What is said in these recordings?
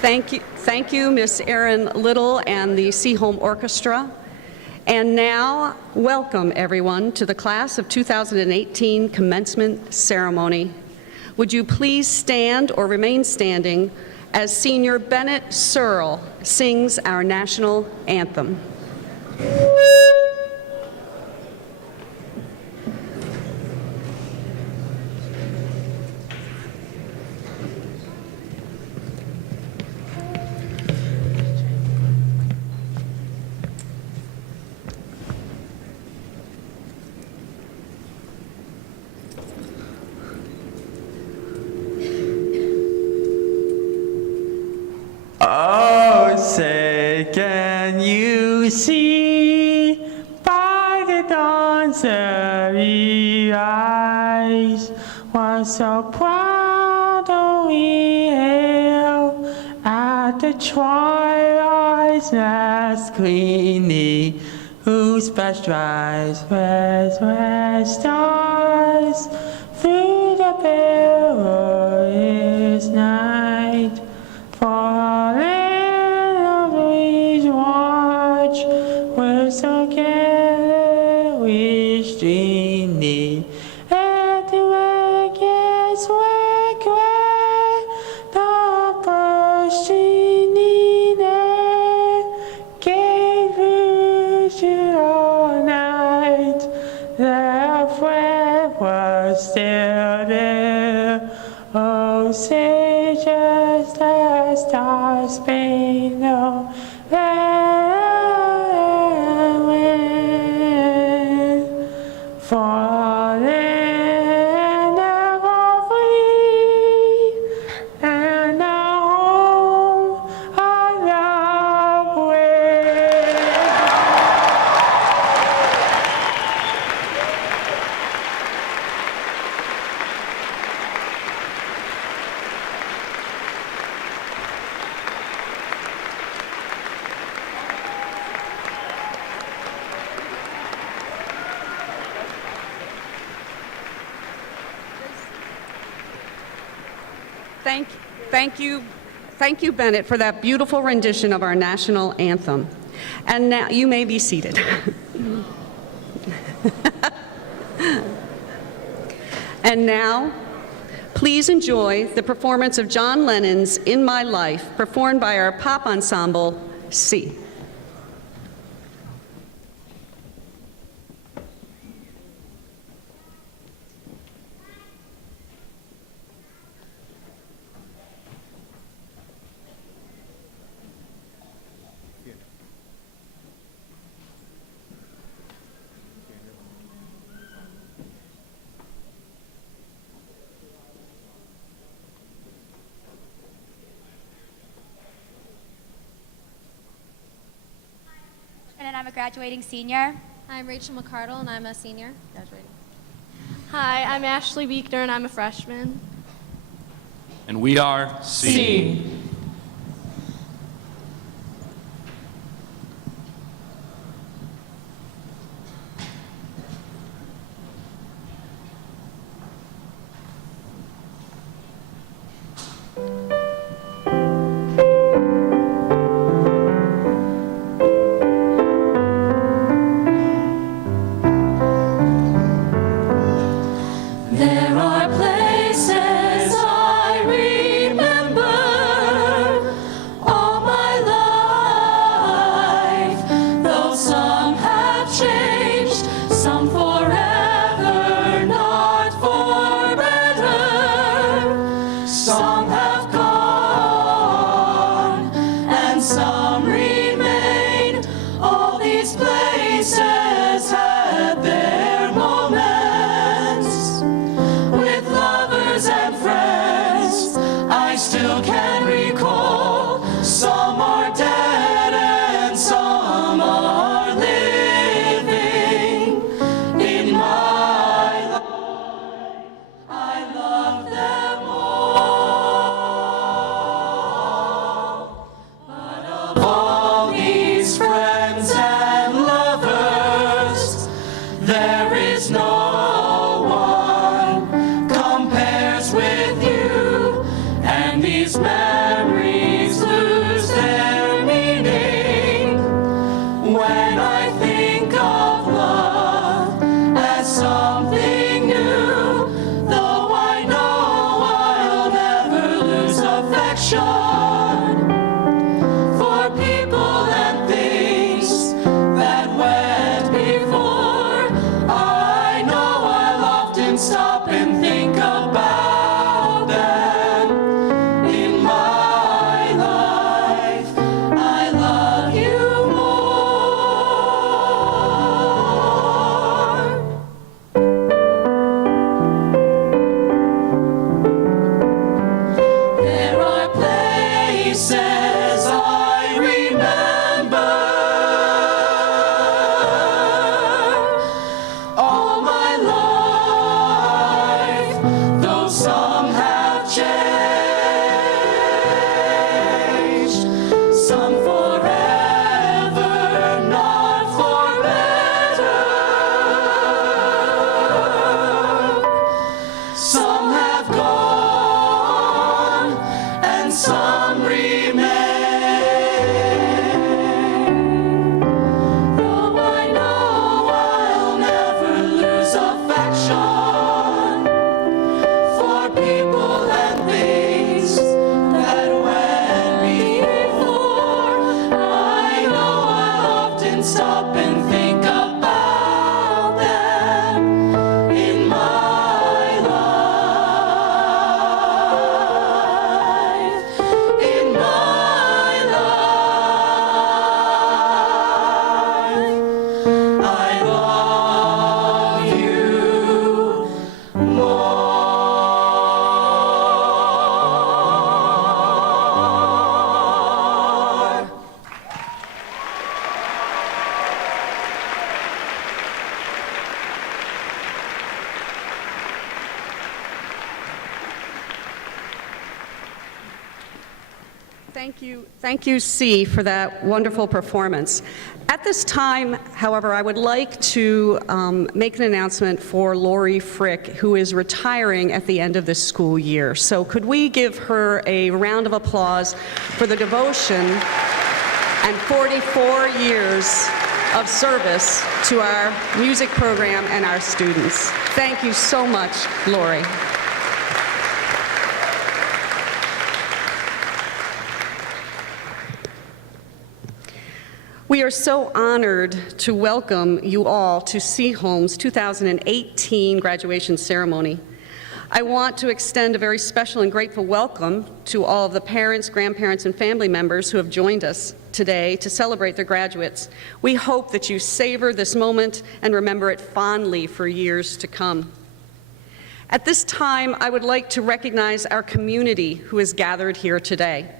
Thank you, Miss Erin Little and the Seaholm Orchestra. And now, welcome everyone to the Class of 2018 Commencement Ceremony. Would you please stand or remain standing as Senior Bennett Searle sings our national anthem. Oh, say, can you see by the dawn's early rise what so proud we hail at the twilight's last gleaming, whose best rise red stars through the perilous night. Falling of each watch, we're so careless, we stream at the wreckage where the bursting needed gave vision all night. The friend was still there. Oh, say just as stars paint no wind falling ever free and our home our love with. Thank you, Bennett, for that beautiful rendition of our national anthem. And now, you may be seated. And now, please enjoy the performance of John Lennon's In My Life, performed by our pop ensemble, C. And I'm a graduating senior. I'm Rachel McCardle, and I'm a senior graduating. Hi, I'm Ashley Beekner, and I'm a freshman. And we are C. There are places I remember all my life, though some have changed, some forever, not for better. Some have gone, and some remain. All these places had their moments with love. Thank you, C, for that wonderful performance. At this time, however, I would like to make an announcement for Lori Frick, who is retiring at the end of this school year. So could we give her a round of applause for the devotion and 44 years of service to our music program and our students. Thank you so much, Lori. We are so honored to welcome you all to Seaholm's 2018 graduation ceremony. I want to extend a very special and grateful welcome to all of the parents, grandparents, and family members who have joined us today to celebrate their graduates. We hope that you savor this moment and remember it fondly for years to come. At this time, I would like to recognize our community who is gathered here today.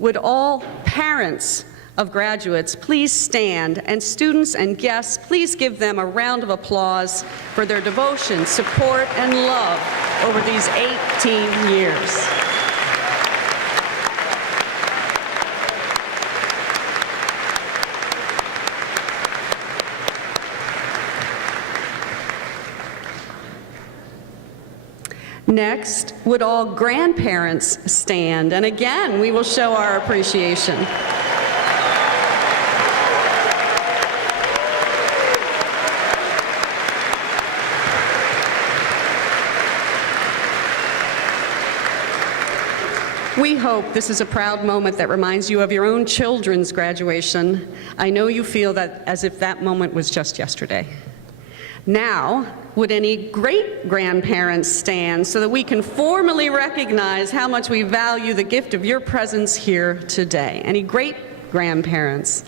Would all parents of graduates please stand, and students and guests, please give them a round of applause for their devotion, support, and love over these 18 years. Next, would all grandparents stand, and again, we will show our appreciation. We hope this is a proud moment that reminds you of your own children's graduation. I know you feel that as if that moment was just yesterday. Now, would any great-grandparents stand so that we can formally recognize how much we value the gift of your presence here today? Any great-grandparents?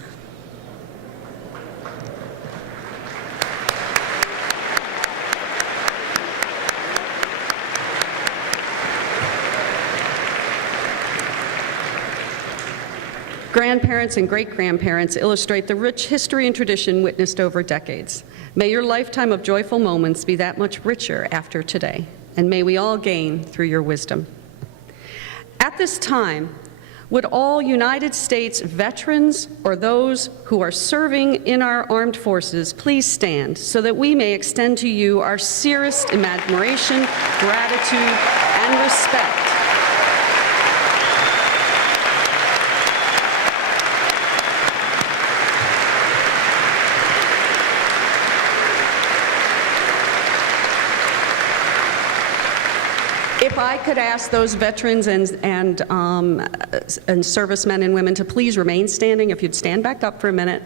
Grandparents and great-grandparents illustrate the rich history and tradition witnessed over decades. May your lifetime of joyful moments be that much richer after today, and may we all gain through your wisdom. At this time, would all United States veterans or those who are serving in our armed forces please stand so that we may extend to you our sincerest admiration, gratitude, and respect. If I could ask those veterans and servicemen and women to please remain standing, if you'd stand back up for a minute.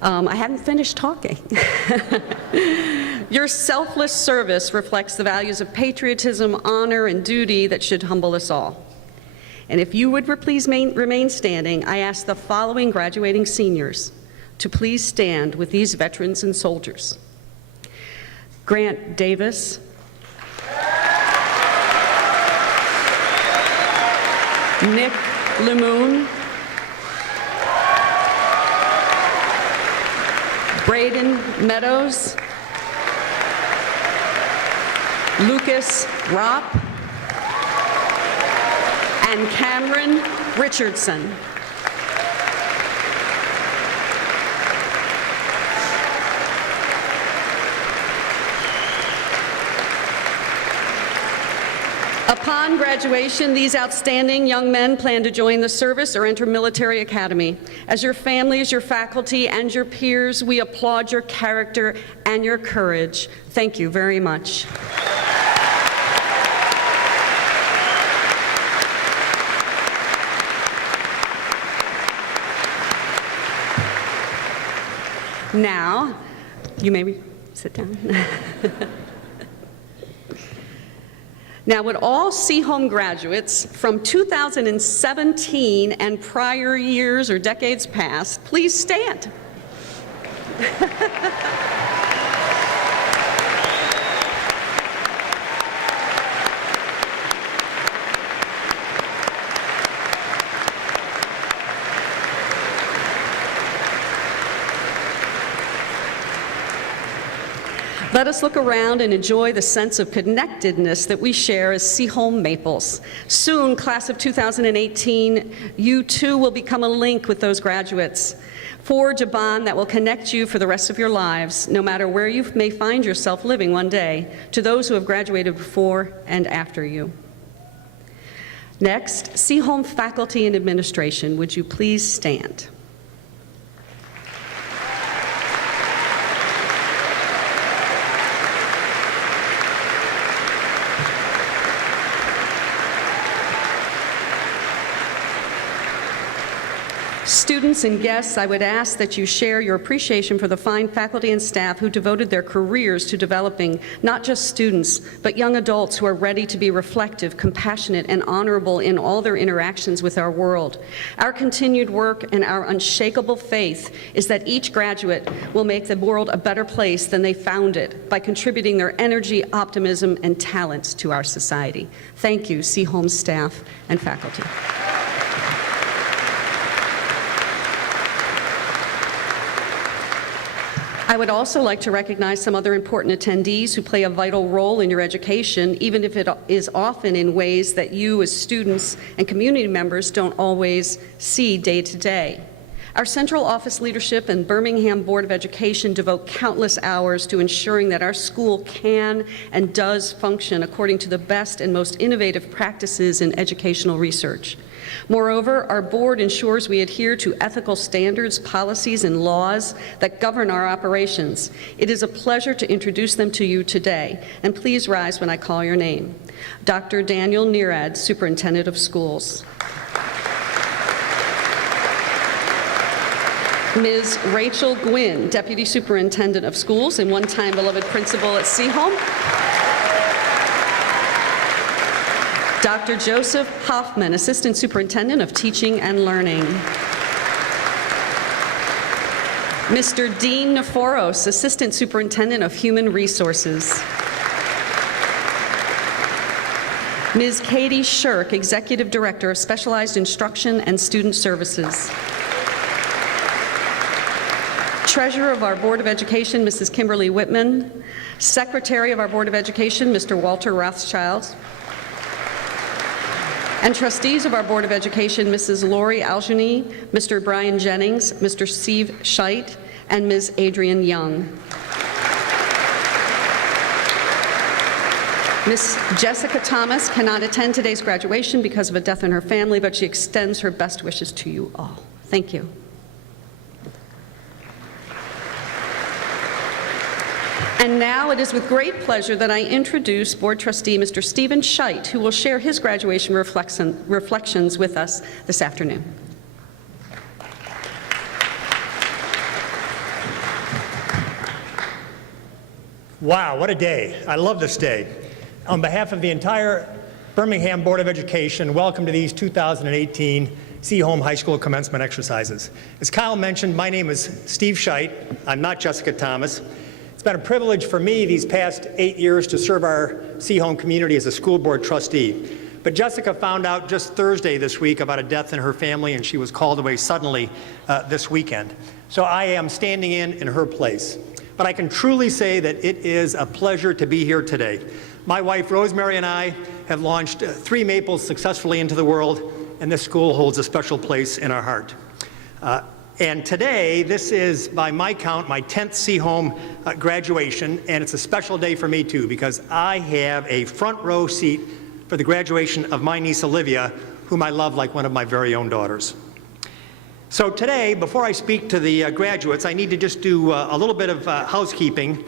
I hadn't finished talking. Your selfless service reflects the values of patriotism, honor, and duty that should humble us all. And if you would please remain standing, I ask the following graduating seniors to please stand with these veterans and soldiers. Grant Davis, Nick Lemoon, Braden Meadows, Lucas Ropp, and Cameron Richardson. Upon graduation, these outstanding young men plan to join the service or enter military academy. As your families, your faculty, and your peers, we applaud your character and your courage. Thank you very much. Now, you may sit down. Now, would all Seaholm graduates from 2017 and prior years or decades past please stand? Let us look around and enjoy the sense of connectedness that we share as Seaholm Maples. Soon, class of 2018, you too will become a link with those graduates. Forge a bond that will connect you for the rest of your lives, no matter where you may find yourself living one day, to those who have graduated before and after you. Next, Seaholm faculty and administration, would you please stand? Students and guests, I would ask that you share your appreciation for the fine faculty and staff who devoted their careers to developing not just students, but young adults who are ready to be reflective, compassionate, and honorable in all their interactions with our world. Our continued work and our unshakable faith is that each graduate will make the world a better place than they found it by contributing their energy, optimism, and talents to our society. Thank you, Seaholm staff and faculty. I would also like to recognize some other important attendees who play a vital role in your education, even if it is often in ways that you as students and community members don't always see day to day. Our central office leadership and Birmingham Board of Education devote countless hours to ensuring that our school can and does function according to the best and most innovative practices in educational research. Moreover, our board ensures we adhere to ethical standards, policies, and laws that govern our operations. It is a pleasure to introduce them to you today, and please rise when I call your name. Dr. Daniel Neerad, Superintendent of Schools. Ms. Rachel Gwynn, Deputy Superintendent of Schools and one-time beloved principal at Seaholm. Dr. Joseph Hoffman, Assistant Superintendent of Teaching and Learning. Mr. Dean Neforos, Assistant Superintendent of Human Resources. Ms. Katie Shirk, Executive Director of Specialized Instruction and Student Services. Treasurer of our Board of Education, Mrs. Kimberly Whitman. Secretary of our Board of Education, Mr. Walter Rothschild. And trustees of our Board of Education, Mrs. Lori Algeny, Mr. Brian Jennings, Mr. Steve Scheidt, and Ms. Adrienne Young. Ms. Jessica Thomas cannot attend today's graduation because of a death in her family, but she extends her best wishes to you all. Thank you. And now it is with great pleasure that I introduce Board Trustee Mr. Stephen Scheidt, who will share his graduation reflections with us this afternoon. Wow, what a day. I love this day. On behalf of the entire Birmingham Board of Education, welcome to these 2018 Seaholm High School commencement exercises. As Kyle mentioned, my name is Steve Scheidt. I'm not Jessica Thomas. It's been a privilege for me these past 8 years to serve our Seaholm community as a school board trustee. But Jessica found out just Thursday this week about a death in her family, and she was called away suddenly this weekend. So I am standing in her place. But I can truly say that it is a pleasure to be here today. My wife Rosemary and I have launched 3 Maples successfully into the world, and this school holds a special place in our heart. And today, this is, by my count, my 10th Seaholm graduation, and it's a special day for me too, because I have a front row seat for the graduation of my niece Olivia, whom I love like one of my very own daughters. So today, before I speak to the graduates, I need to just do a little bit of housekeeping.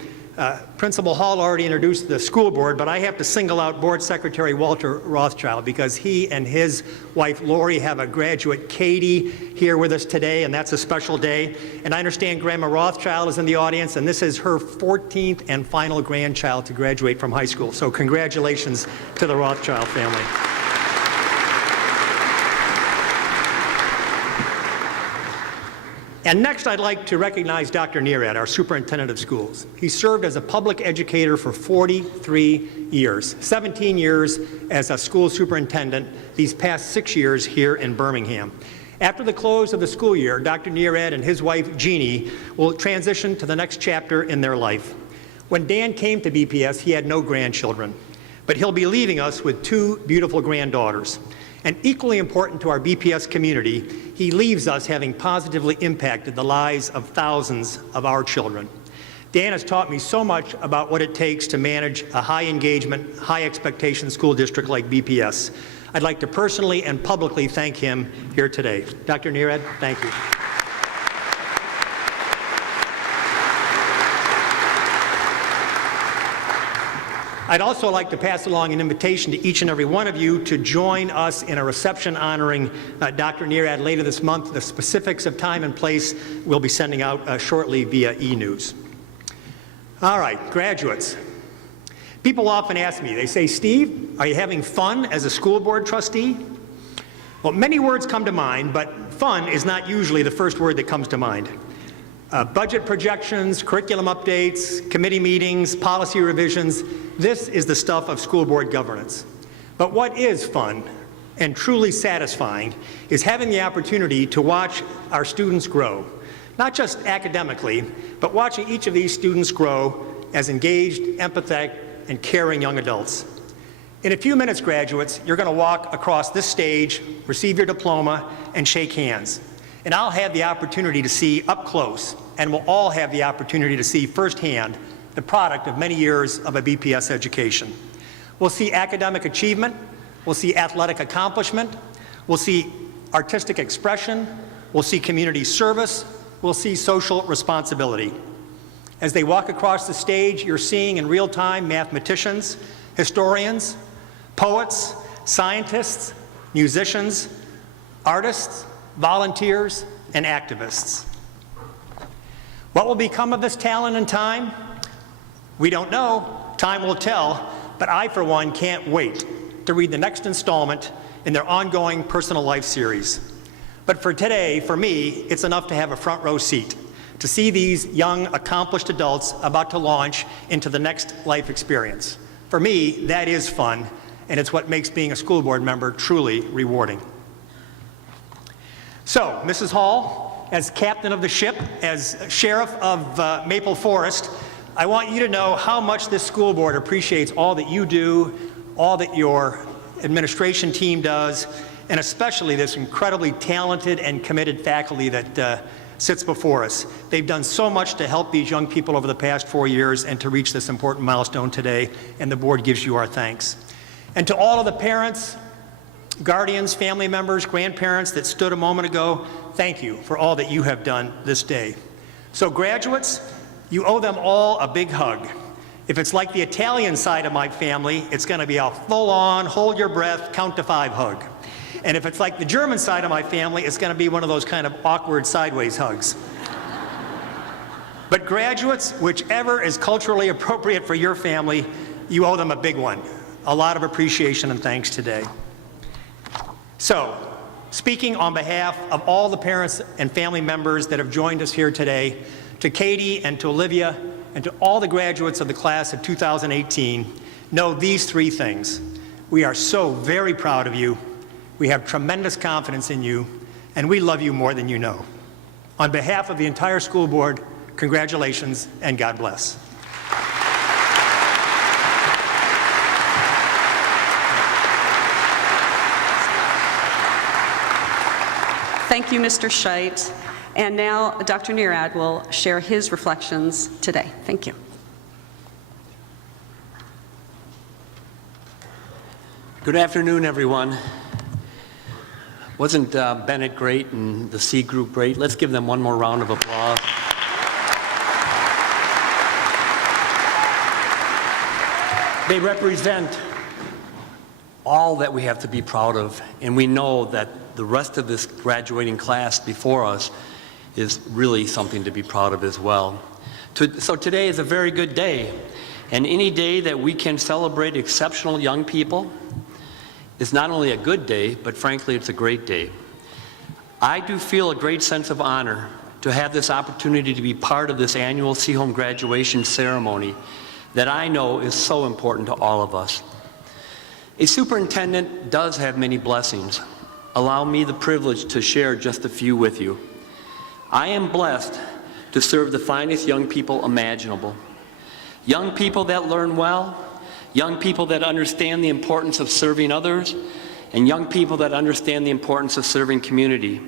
Principal Hall already introduced the school board, but I have to single out Board Secretary Walter Rothschild because he and his wife Lori have a graduate, Katie, here with us today, and that's a special day. And I understand Grandma Rothschild is in the audience, and this is her 14th and final grandchild to graduate from high school. So congratulations to the Rothschild family. And next, I'd like to recognize Dr. Neerad, our Superintendent of Schools. He served as a public educator for 43 years, 17 years as a school superintendent, these past 6 years here in Birmingham. After the close of the school year, Dr. Neerad and his wife, Jeannie, will transition to the next chapter in their life. When Dan came to BPS, he had no grandchildren, but he'll be leaving us with 2 beautiful granddaughters. And equally important to our BPS community, he leaves us having positively impacted the lives of thousands of our children. Dan has taught me so much about what it takes to manage a high engagement, high expectation school district like BPS. I'd like to personally and publicly thank him here today. Dr. Neerad, thank you. I'd also like to pass along an invitation to each and every one of you to join us in a reception honoring Dr. Neerad later this month. The specifics of time and place we'll be sending out shortly via e-news. All right, graduates. People often ask me, they say, Steve, are you having fun as a school board trustee? Well, many words come to mind, but fun is not usually the first word that comes to mind. Budget projections, curriculum updates, committee meetings, policy revisions, this is the stuff of school board governance. But what is fun and truly satisfying is having the opportunity to watch our students grow, not just academically, but watching each of these students grow as engaged, empathetic, and caring young adults. In a few minutes, graduates, you're going to walk across this stage, receive your diploma, and shake hands. And I'll have the opportunity to see up close, and we'll all have the opportunity to see firsthand the product of many years of a BPS education. We'll see academic achievement, we'll see athletic accomplishment, we'll see artistic expression, we'll see community service, we'll see social responsibility. As they walk across the stage, you're seeing in real time mathematicians, historians, poets, scientists, musicians, artists, volunteers, and activists. What will become of this talent in time? We don't know. Time will tell. But I, for one, can't wait to read the next installment in their ongoing personal life series. But for today, for me, it's enough to have a front row seat to see these young, accomplished adults about to launch into the next life experience. For me, that is fun, and it's what makes being a school board member truly rewarding. So, Mrs. Hall, as captain of the ship, as sheriff of Maple Forest, I want you to know how much this school board appreciates all that you do, all that your administration team does, and especially this incredibly talented and committed faculty that sits before us. They've done so much to help these young people over the past 4 years and to reach this important milestone today, and the board gives you our thanks. And to all of the parents, guardians, family members, grandparents that stood a moment ago, thank you for all that you have done this day. So graduates, you owe them all a big hug. If it's like the Italian side of my family, it's going to be a full-on, hold your breath, count to 5 hug. And if it's like the German side of my family, it's going to be one of those kind of awkward sideways hugs. But graduates, whichever is culturally appropriate for your family, you owe them a big one. A lot of appreciation and thanks today. So, speaking on behalf of all the parents and family members that have joined us here today, to Katie and to Olivia and to all the graduates of the class of 2018, know these 3 things. We are so very proud of you. We have tremendous confidence in you, and we love you more than you know. On behalf of the entire school board, congratulations and God bless. Thank you, Mr. Scheit. And now Dr. Neerad will share his reflections today. Thank you. Good afternoon, everyone. Wasn't Bennett great and the C group great? Let's give them one more round of applause. They represent all that we have to be proud of, and we know that the rest of this graduating class before us is really something to be proud of as well. So today is a very good day, and any day that we can celebrate exceptional young people is not only a good day, but frankly, it's a great day. I do feel a great sense of honor to have this opportunity to be part of this annual Seaholm graduation ceremony that I know is so important to all of us. A superintendent does have many blessings. Allow me the privilege to share just a few with you. I am blessed to serve the finest young people imaginable. young people that learn well, young people that understand the importance of serving others, and young people that understand the importance of serving community,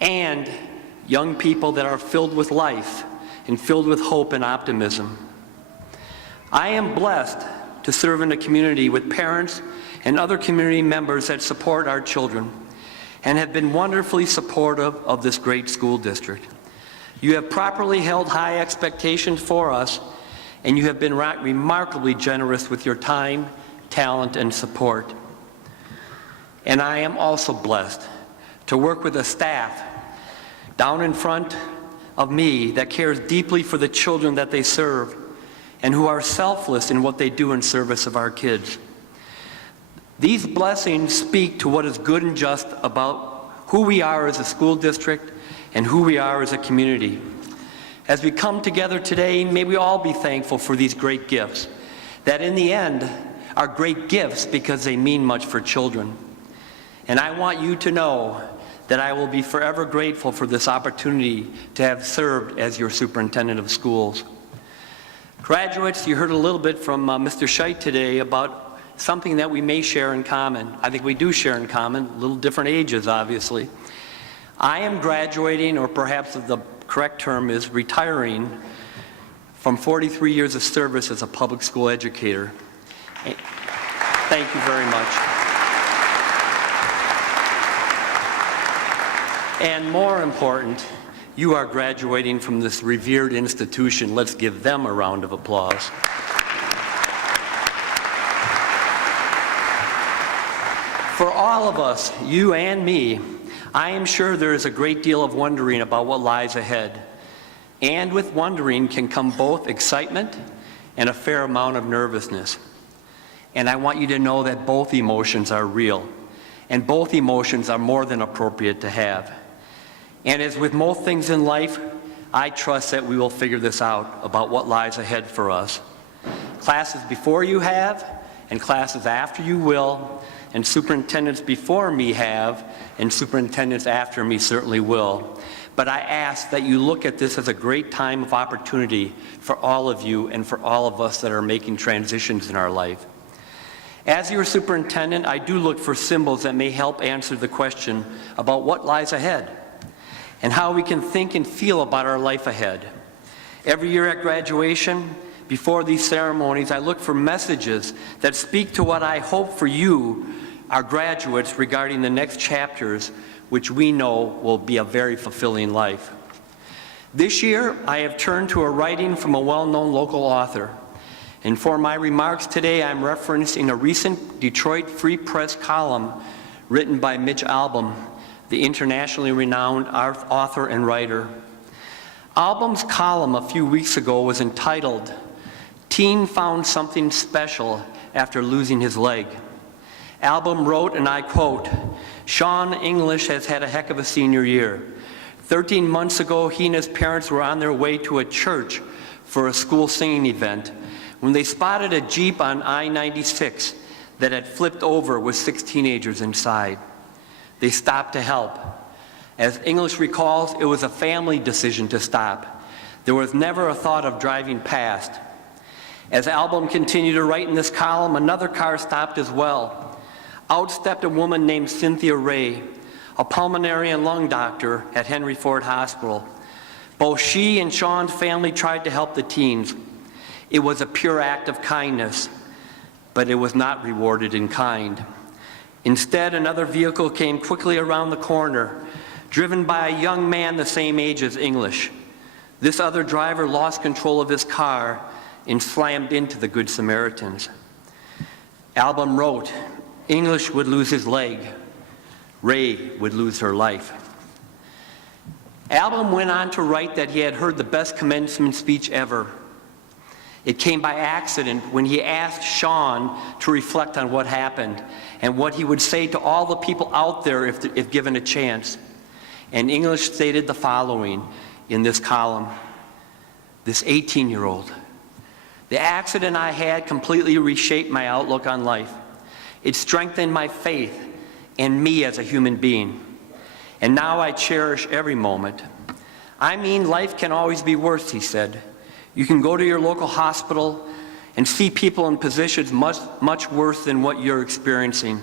and young people that are filled with life and filled with hope and optimism. I am blessed to serve in a community with parents and other community members that support our children and have been wonderfully supportive of this great school district. You have properly held high expectations for us, and you have been remarkably generous with your time, talent, and support. And I am also blessed to work with a staff down in front of me that cares deeply for the children that they serve and who are selfless in what they do in service of our kids. These blessings speak to what is good and just about who we are as a school district and who we are as a community. As we come together today, may we all be thankful for these great gifts, that in the end are great gifts because they mean much for children. And I want you to know that I will be forever grateful for this opportunity to have served as your superintendent of schools. Graduates, you heard a little bit from Mr. Scheidt today about something that we may share in common. I think we do share in common, a little different ages, obviously. I am graduating, or perhaps the correct term is retiring, from 43 years of service as a public school educator. Thank you very much. And more important, you are graduating from this revered institution. Let's give them a round of applause. For all of us, you and me, I am sure there is a great deal of wondering about what lies ahead. And with wondering can come both excitement and a fair amount of nervousness. And I want you to know that both emotions are real, and both emotions are more than appropriate to have. And as with most things in life, I trust that we will figure this out about what lies ahead for us. Classes before you have, and classes after you will, and superintendents before me have, and superintendents after me certainly will. But I ask that you look at this as a great time of opportunity for all of you and for all of us that are making transitions in our life. As your superintendent, I do look for symbols that may help answer the question about what lies ahead and how we can think and feel about our life ahead. Every year at graduation, before these ceremonies, I look for messages that speak to what I hope for you, our graduates, regarding the next chapters, which we know will be a very fulfilling life. This year, I have turned to a writing from a well-known local author. And for my remarks today, I'm referencing a recent Detroit Free Press column written by Mitch Albom, the internationally renowned author and writer. Albom's column a few weeks ago was entitled, "Teen Found Something Special After Losing His Leg." Albom wrote, and I quote, "Sean English has had a heck of a senior year. 13 months ago, he and his parents were on their way to a church for a school singing event when they spotted a Jeep on I-96 that had flipped over with 6 teenagers inside. They stopped to help. As English recalls, it was a family decision to stop. There was never a thought of driving past. As Albom continued to write in this column, another car stopped as well. Out stepped a woman named Cynthia Ray, a pulmonary and lung doctor at Henry Ford Hospital. Both she and Sean's family tried to help the teens. It was a pure act of kindness, but it was not rewarded in kind. Instead, another vehicle came quickly around the corner, driven by a young man the same age as English. This other driver lost control of his car and slammed into the Good Samaritans. Albom wrote, English would lose his leg. Ray would lose her life. Albom went on to write that he had heard the best commencement speech ever. It came by accident when he asked Sean to reflect on what happened and what he would say to all the people out there if given a chance. And English stated the following in this column, this 18-year-old. The accident I had completely reshaped my outlook on life. It strengthened my faith and me as a human being. And now I cherish every moment. I mean, life can always be worse, he said. You can go to your local hospital and see people in positions much worse than what you're experiencing.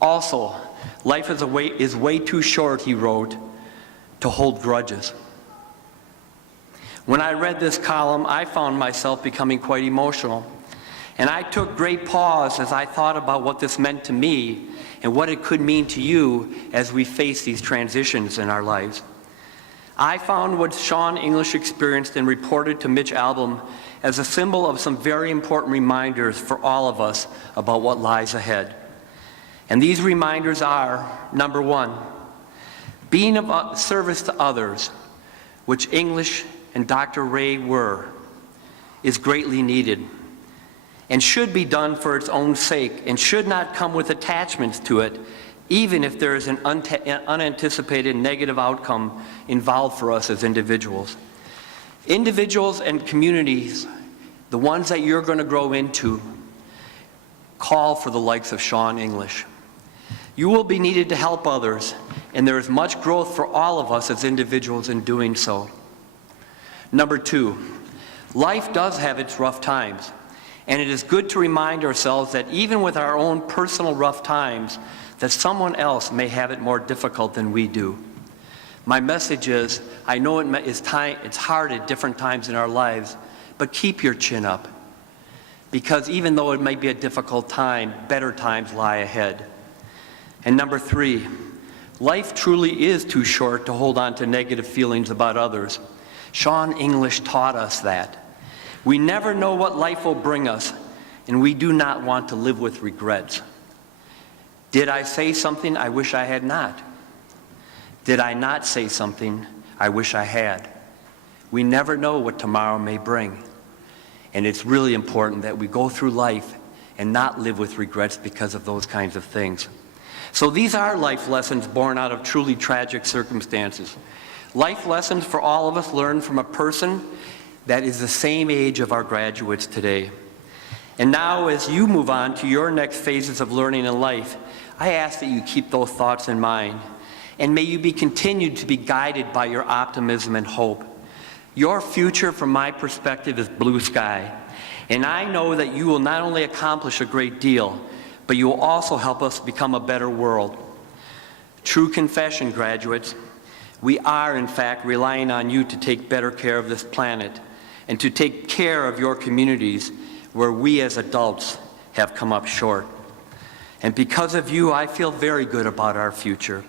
Also, life is way too short, he wrote, to hold grudges. When I read this column, I found myself becoming quite emotional. And I took great pause as I thought about what this meant to me and what it could mean to you as we face these transitions in our lives. I found what Sean English experienced and reported to Mitch Albom as a symbol of some very important reminders for all of us about what lies ahead. And these reminders are, number one, being of service to others, which English and Dr. Ray were, is greatly needed and should be done for its own sake and should not come with attachments to it, even if there is an unanticipated negative outcome involved for us as individuals. Individuals and communities, the ones that you're going to grow into, call for the likes of Sean English. You will be needed to help others, and there is much growth for all of us as individuals in doing so. Number two, life does have its rough times, and it is good to remind ourselves that even with our own personal rough times, that someone else may have it more difficult than we do. My message is, I know it's hard at different times in our lives, but keep your chin up. Because even though it may be a difficult time, better times lie ahead. And number three, life truly is too short to hold on to negative feelings about others. Sean English taught us that. We never know what life will bring us, and we do not want to live with regrets. Did I say something I wish I had not? Did I not say something I wish I had? We never know what tomorrow may bring. And it's really important that we go through life and not live with regrets because of those kinds of things. So these are life lessons born out of truly tragic circumstances. Life lessons for all of us learned from a person that is the same age of our graduates today. And now, as you move on to your next phases of learning in life, I ask that you keep those thoughts in mind. And may you be continued to be guided by your optimism and hope. Your future, from my perspective, is blue sky. And I know that you will not only accomplish a great deal, but you will also help us become a better world. True confession, graduates, we are, in fact, relying on you to take better care of this planet and to take care of your communities where we as adults have come up short. And because of you, I feel very good about our future.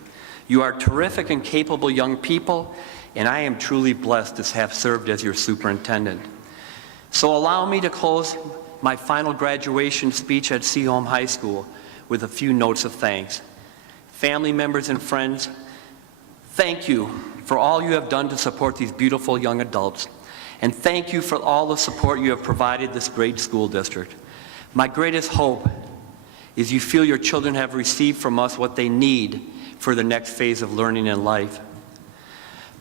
You are terrific and capable young people, and I am truly blessed to have served as your superintendent. So allow me to close my final graduation speech at Seaholm High School with a few notes of thanks. Family members and friends, thank you for all you have done to support these beautiful young adults. And thank you for all the support you have provided this great school district. My greatest hope is you feel your children have received from us what they need for the next phase of learning in life.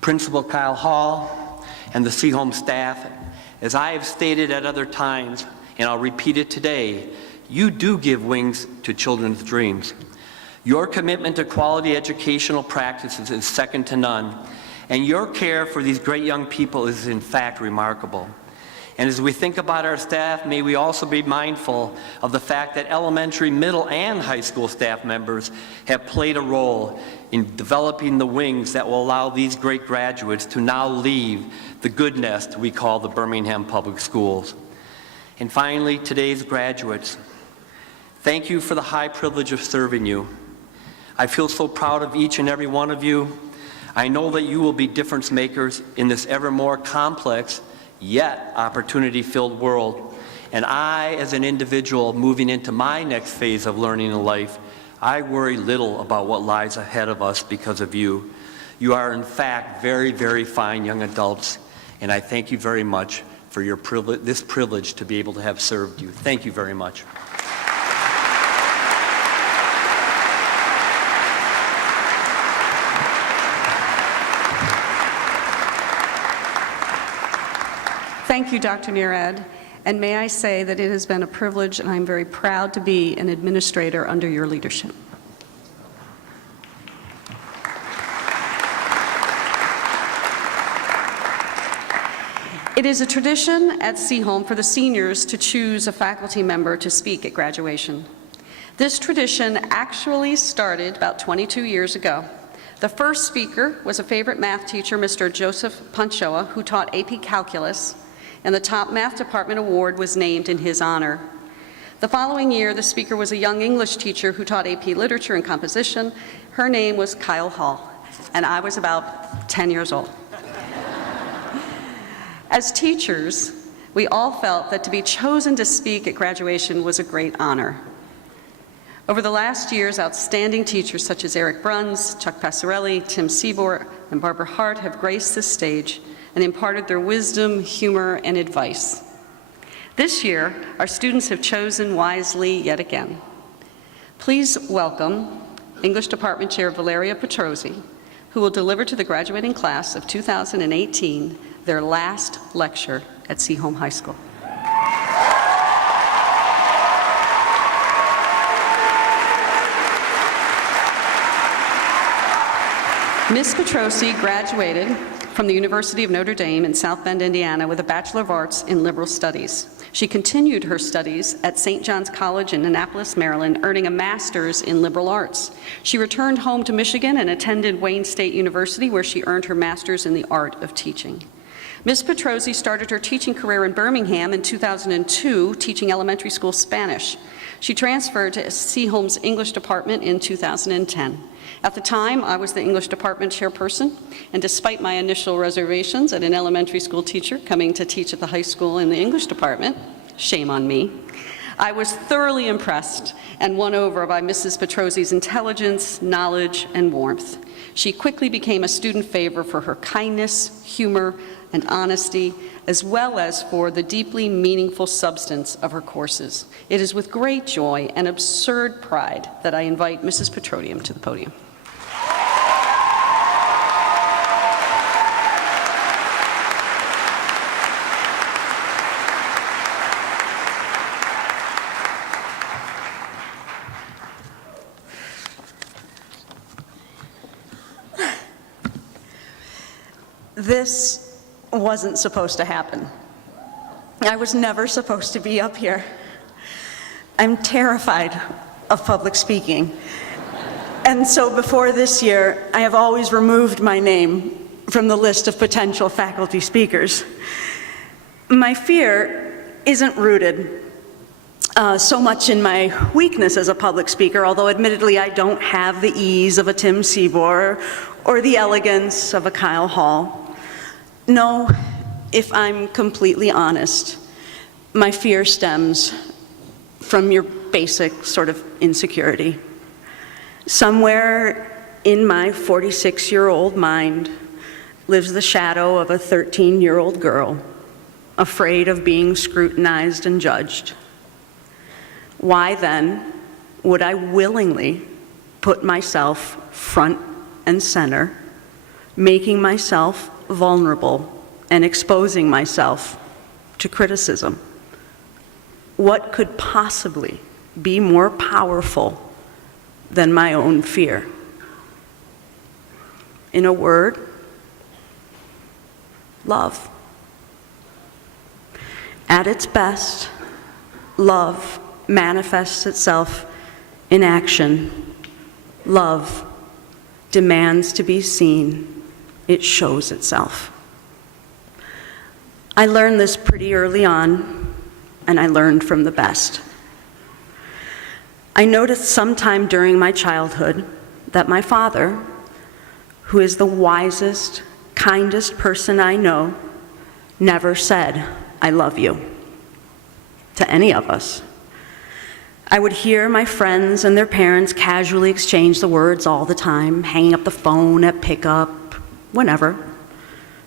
Principal Kyle Hall and the Seaholm staff, as I have stated at other times, and I'll repeat it today, you do give wings to children's dreams. Your commitment to quality educational practices is second to none, and your care for these great young people is in fact remarkable. And as we think about our staff, may we also be mindful of the fact that elementary, middle, and high school staff members have played a role in developing the wings that will allow these great graduates to now leave the good nest we call the Birmingham Public Schools. And finally, today's graduates, thank you for the high privilege of serving you. I feel so proud of each and every one of you. I know that you will be difference makers in this ever more complex, yet opportunity-filled world. And I, as an individual moving into my next phase of learning in life, I worry little about what lies ahead of us because of you. You are, in fact, very, very fine young adults, and I thank you very much for your this privilege to be able to have served you. Thank you very much. Thank you, Dr. Neerad. And may I say that it has been a privilege, and I'm very proud to be an administrator under your leadership. It is a tradition at Seaholm for the seniors to choose a faculty member to speak at graduation. This tradition actually started about 22 years ago. The first speaker was a favorite math teacher, Mr. Joseph Panchoa, who taught AP Calculus, and the top math department award was named in his honor. The following year, the speaker was a young English teacher who taught AP Literature and Composition. Her name was Kyle Hall, and I was about 10 years old. As teachers, we all felt that to be chosen to speak at graduation was a great honor. Over the last years, outstanding teachers such as Eric Bruns, Chuck Passarelli, Tim Seaborg, and Barbara Hart have graced this stage and imparted their wisdom, humor, and advice. This year, our students have chosen wisely yet again. Please welcome English Department Chair Valeria Petrosi, who will deliver to the graduating class of 2018 their last lecture at Seaholm High School. Ms. Petrosi graduated from the University of Notre Dame in South Bend, Indiana, with a Bachelor of Arts in Liberal Studies. She continued her studies at St. John's College in Annapolis, Maryland, earning a master's in liberal arts. She returned home to Michigan and attended Wayne State University, where she earned her master's in the art of teaching. Ms. Petrosi started her teaching career in Birmingham in 2002, teaching elementary school Spanish. She transferred to Seaholm's English department in 2010. At the time, I was the English department chairperson, and despite my initial reservations at an elementary school teacher coming to teach at the high school in the English department, shame on me, I was thoroughly impressed and won over by Mrs. Petrosi's intelligence, knowledge, and warmth. She quickly became a student favorite for her kindness, humor, and honesty, as well as for the deeply meaningful substance of her courses. It is with great joy and absurd pride that I invite Mrs. Petroleum to the podium. This wasn't supposed to happen. I was never supposed to be up here. I'm terrified of public speaking. And so before this year, I have always removed my name from the list of potential faculty speakers. My fear isn't rooted so much in my weakness as a public speaker, although admittedly I don't have the ease of a Tim Seaborg or the elegance of a Kyle Hall. No, if I'm completely honest, my fear stems from your basic sort of insecurity. Somewhere in my 46-year-old mind lives the shadow of a 13-year-old girl, afraid of being scrutinized and judged. Why then would I willingly put myself front and center, making myself vulnerable and exposing myself to criticism? What could possibly be more powerful than my own fear? In a word, love. At its best, love manifests itself in action. Love demands to be seen. It shows itself. I learned this pretty early on, and I learned from the best. I noticed sometime during my childhood that my father, who is the wisest, kindest person I know, never said, "I love you," to any of us. I would hear my friends and their parents casually exchange the words all the time, hanging up the phone at pickup, whenever.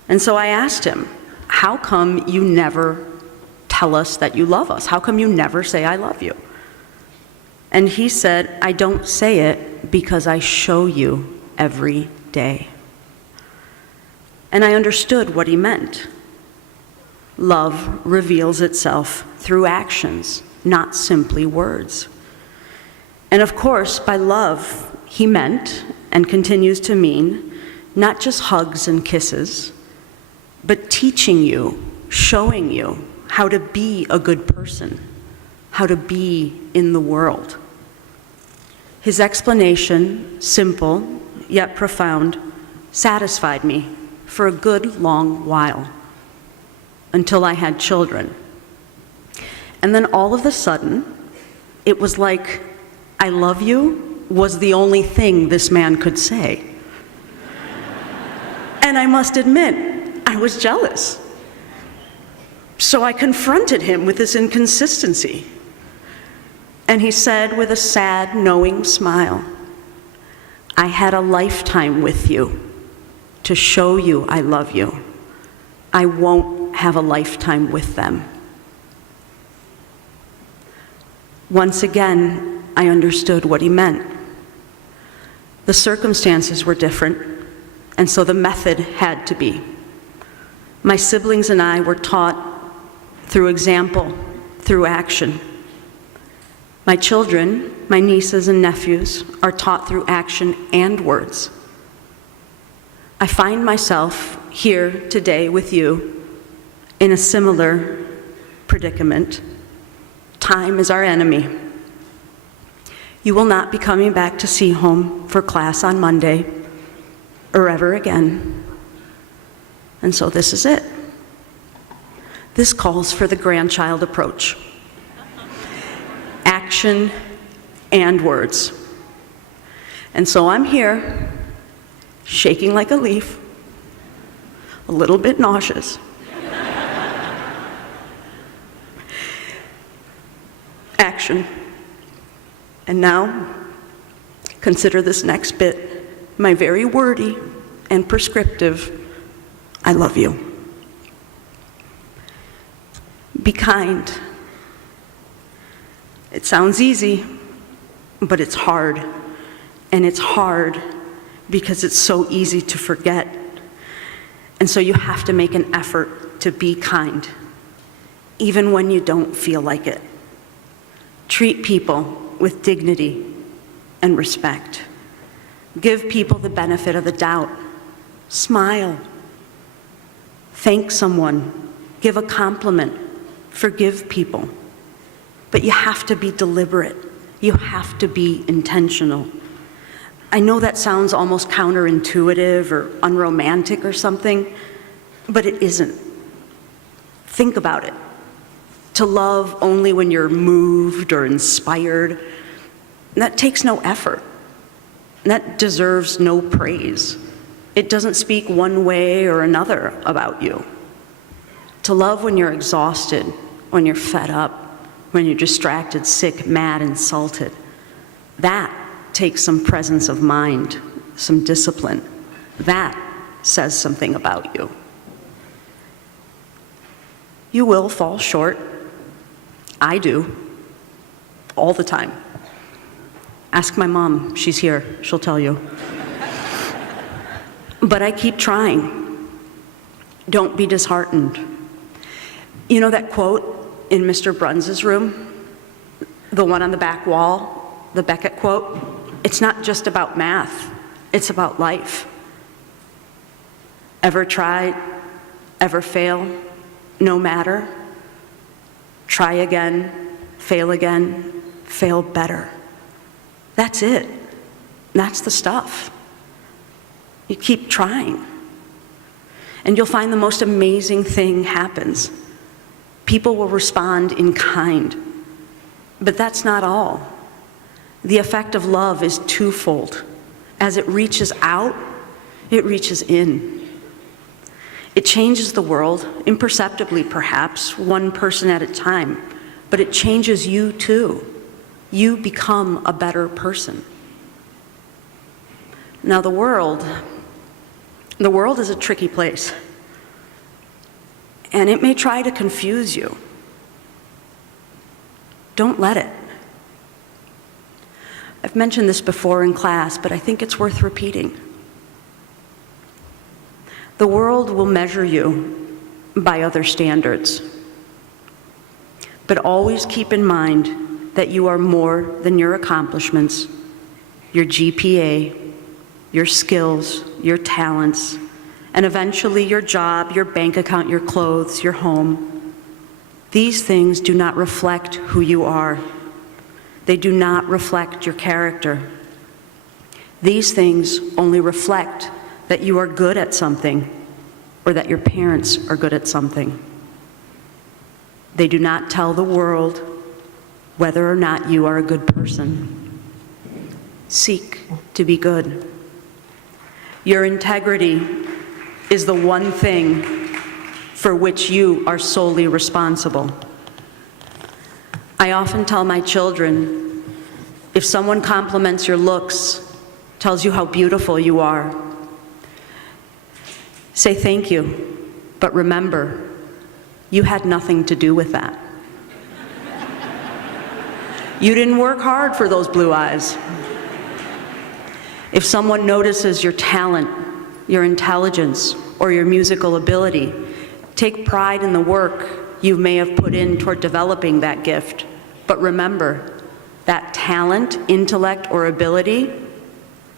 And so I asked him, how come you never tell us that you love us? How come you never say, "I love you"? And he said, "I don't say it because I show you every day." And I understood what he meant. Love reveals itself through actions, not simply words. And of course, by love, he meant, and continues to mean, not just hugs and kisses, but teaching you showing you how to be a good person, how to be in the world. His explanation, simple yet profound, satisfied me for a good long while, until I had children. And then all of a sudden, it was like, "I love you" was the only thing this man could say. And I must admit, I was jealous. So I confronted him with this inconsistency. And he said with a sad, knowing smile, "I had a lifetime with you to show you I love you. I won't have a lifetime with them." Once again, I understood what he meant. The circumstances were different, and so the method had to be. My siblings and I were taught through example, through action. My children, my nieces and nephews, are taught through action and words. I find myself here today with you in a similar predicament. Time is our enemy. You will not be coming back to Seaholm for class on Monday or ever again. And so this is it. This calls for the grandchild approach. Action and words. And so I'm here, shaking like a leaf, a little bit nauseous. Action. And now, consider this next bit my very wordy and prescriptive "I love you." Be kind. It sounds easy, but it's hard. And it's hard because it's so easy to forget. And so you have to make an effort to be kind, even when you don't feel like it. Treat people with dignity and respect. Give people the benefit of the doubt. Smile. Thank someone. Give a compliment. Forgive people. But you have to be deliberate. You have to be intentional. I know that sounds almost counterintuitive or unromantic or something, but it isn't. Think about it. To love only when you're moved or inspired, that takes no effort. That deserves no praise. It doesn't speak one way or another about you. To love when you're exhausted, when you're fed up, when you're distracted, sick, mad, insulted, that takes some presence of mind, some discipline. That says something about you. You will fall short. I do, all the time. Ask my mom, she's here, she'll tell you. But I keep trying. Don't be disheartened. You know that quote in Mr. Bruns's room? The one on the back wall, the Beckett quote? It's not just about math, it's about life. Ever try, ever fail, no matter? Try again, fail better. That's it. That's the stuff. You keep trying. And you'll find the most amazing thing happens. People will respond in kind. But that's not all. The effect of love is twofold. As it reaches out, it reaches in. It changes the world, imperceptibly perhaps, one person at a time, but it changes you too. You become a better person. Now the world is a tricky place, and it may try to confuse you. Don't let it. I've mentioned this before in class, but I think it's worth repeating. The world will measure you by other standards. But always keep in mind that you are more than your accomplishments, your GPA, your skills, your talents, and eventually your job, your bank account, your clothes, your home. These things do not reflect who you are. They do not reflect your character. These things only reflect that you are good at something or that your parents are good at something. They do not tell the world whether or not you are a good person. Seek to be good. Your integrity is the one thing for which you are solely responsible. I often tell my children, if someone compliments your looks, tells you how beautiful you are, say thank you, but remember, you had nothing to do with that. You didn't work hard for those blue eyes. If someone notices your talent, your intelligence, or your musical ability, take pride in the work you may have put in toward developing that gift. But remember, that talent, intellect, or ability,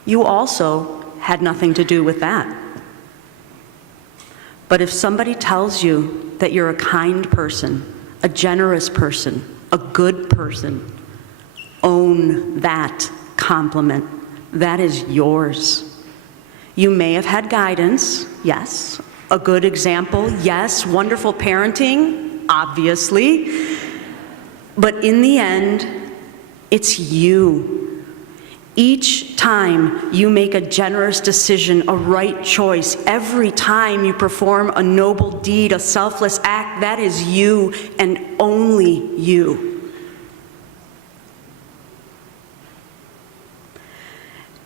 you also had nothing to do with that. But if somebody tells you that you're a kind person, a generous person, a good person, own that compliment. That is yours. You may have had guidance, yes. A good example, yes. Wonderful parenting, obviously. But in the end, it's you. Each time you make a generous decision, a right choice, every time you perform a noble deed, a selfless act, that is you and only you.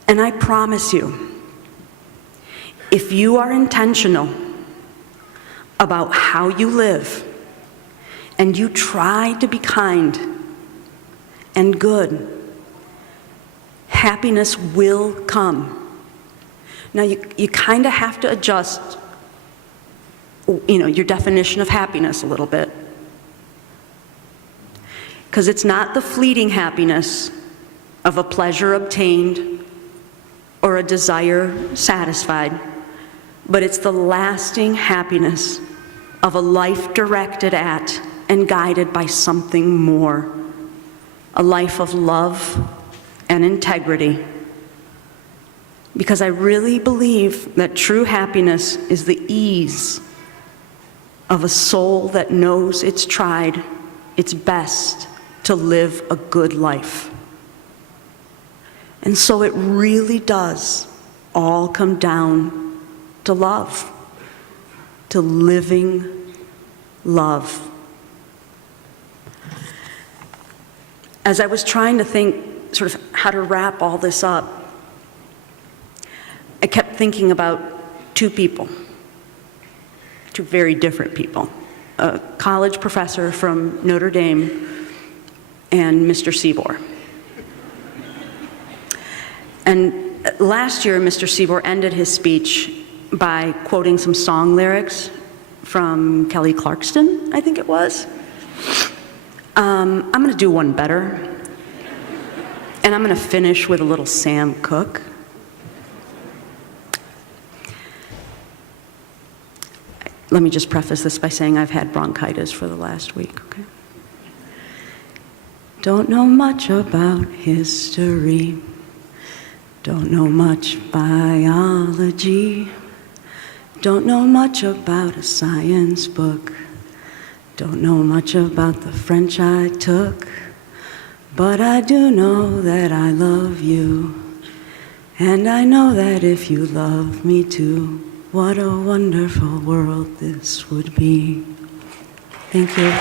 And I promise you, if you are intentional about how you live and you try to be kind and good, happiness will come. Now, you kind of have to adjust, your definition of happiness a little bit. Because it's not the fleeting happiness of a pleasure obtained or a desire satisfied, but it's the lasting happiness of a life directed at and guided by something more, a life of love and integrity. Because I really believe that true happiness is the ease of a soul that knows it's tried its best to live a good life. And so it really does all come down to love, to living love. As I was trying to think sort of how to wrap all this up, I kept thinking about two people, two very different people. A college professor from Notre Dame and Mr. Seabour. And last year, Mr. Seabour ended his speech by quoting some song lyrics from Kelly Clarkson, I think it was. I'm going to do one better. And I'm going to finish with a little Sam Cooke. Let me just preface this by saying I've had bronchitis for the last week, okay? Don't know much about history. Don't know much biology. Don't know much about a science book. Don't know much about the French I took. But I do know that I love you. And I know that if you love me too, what a wonderful world this would be. Thank you.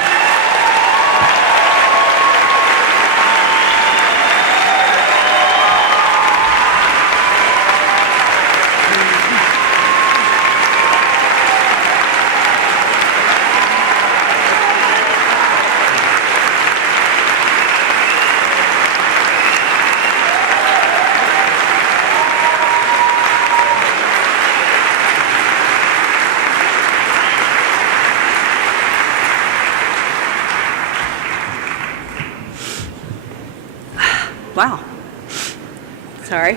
Wow. Sorry.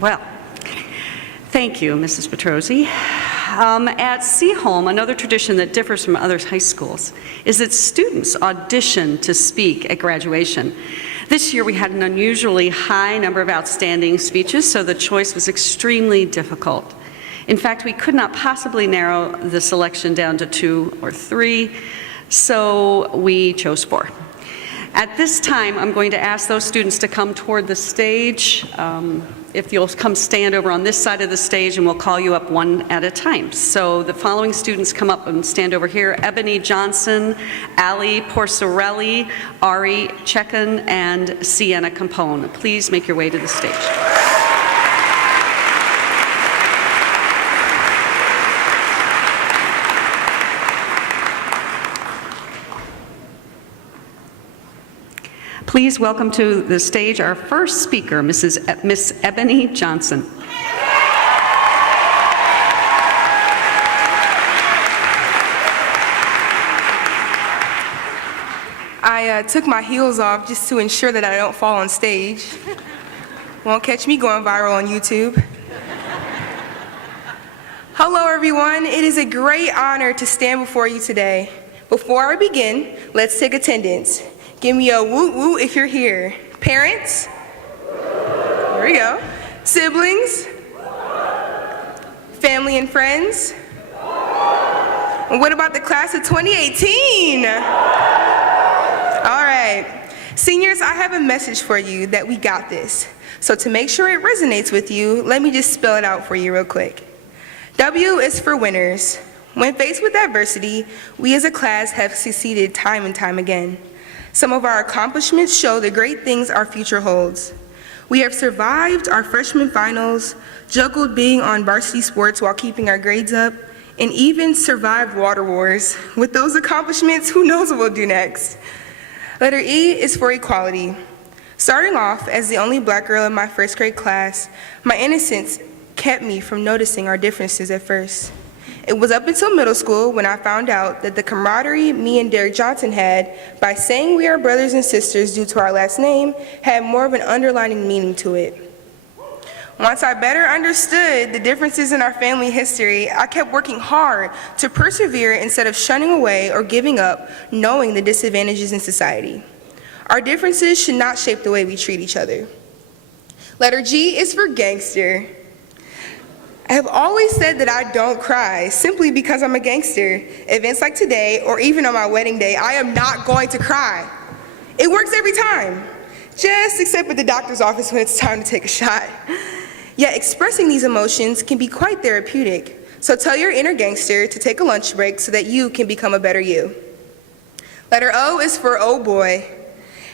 Well, Thank you, Mrs. Petrosi. At Seaholm, another tradition that differs from other high schools is that students audition to speak at graduation. This year we had an unusually high number of outstanding speeches, so the choice was extremely difficult. In fact, we could not possibly narrow the selection down to 2 or 3, so we chose 4. At this time, I'm going to ask those students to come toward the stage. If you'll come stand over on this side of the stage, and we'll call you up one at a time. So the following students come up and stand over here: Ebony Johnson, Ali Porcerelli, Ari Chekan, and Sienna Compone. Please make your way to the stage. Please welcome to the stage our first speaker, Miss Ebony Johnson. I took my heels off just to ensure that I don't fall on stage. Won't catch me going viral on YouTube. Hello, everyone. It is a great honor to stand before you today. Before I begin, let's take attendance. Give me a woot woot if you're here. Parents? There we go. Siblings? Family and friends? And what about the class of 2018? All right. Seniors, I have a message for you that we got this. So to make sure it resonates with you, let me just spell it out for you real quick. W is for winners. When faced with adversity, we as a class have succeeded time and time again. Some of our accomplishments show the great things our future holds. We have survived our freshman finals, juggled being on varsity sports while keeping our grades up, and even survived water wars. With those accomplishments, who knows what we'll do next? Letter E is for equality. Starting off as the only black girl in my first grade class, my innocence kept me from noticing our differences at first. It was up until middle school when I found out that the camaraderie me and Derek Johnson had by saying we are brothers and sisters due to our last name had more of an underlining meaning to it. Once I better understood the differences in our family history, I kept working hard to persevere instead of shunning away or giving up, knowing the disadvantages in society. Our differences should not shape the way we treat each other. Letter G is for gangster. I have always said that I don't cry simply because I'm a gangster. Events like today, or even on my wedding day, I am not going to cry. It works every time, just except at the doctor's office when it's time to take a shot. Yet expressing these emotions can be quite therapeutic, so tell your inner gangster to take a lunch break so that you can become a better you. Letter O is for oh boy.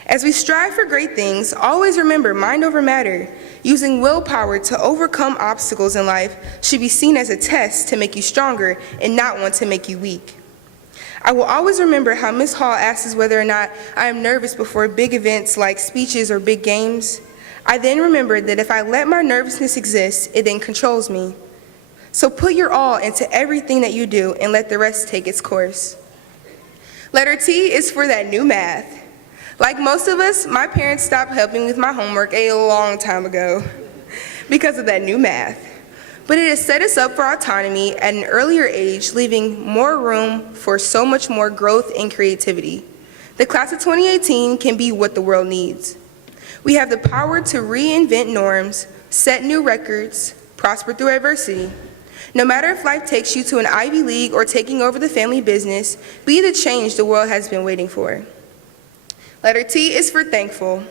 As we strive for great things, always remember mind over matter. Using willpower to overcome obstacles in life should be seen as a test to make you stronger and not one to make you weak. I will always remember how Ms. Hall asks us whether or not I am nervous before big events like speeches or big games. I then remembered that if I let my nervousness exist, it then controls me. So put your all into everything that you do and let the rest take its course. Letter T is for that new math. Like most of us, my parents stopped helping with my homework a long time ago because of that new math. But it has set us up for autonomy at an earlier age, leaving more room for so much more growth and creativity. The class of 2018 can be what the world needs. We have the power to reinvent norms, set new records, prosper through adversity. No matter if life takes you to an Ivy League or taking over the family business, be the change the world has been waiting for. Letter T is for thankful.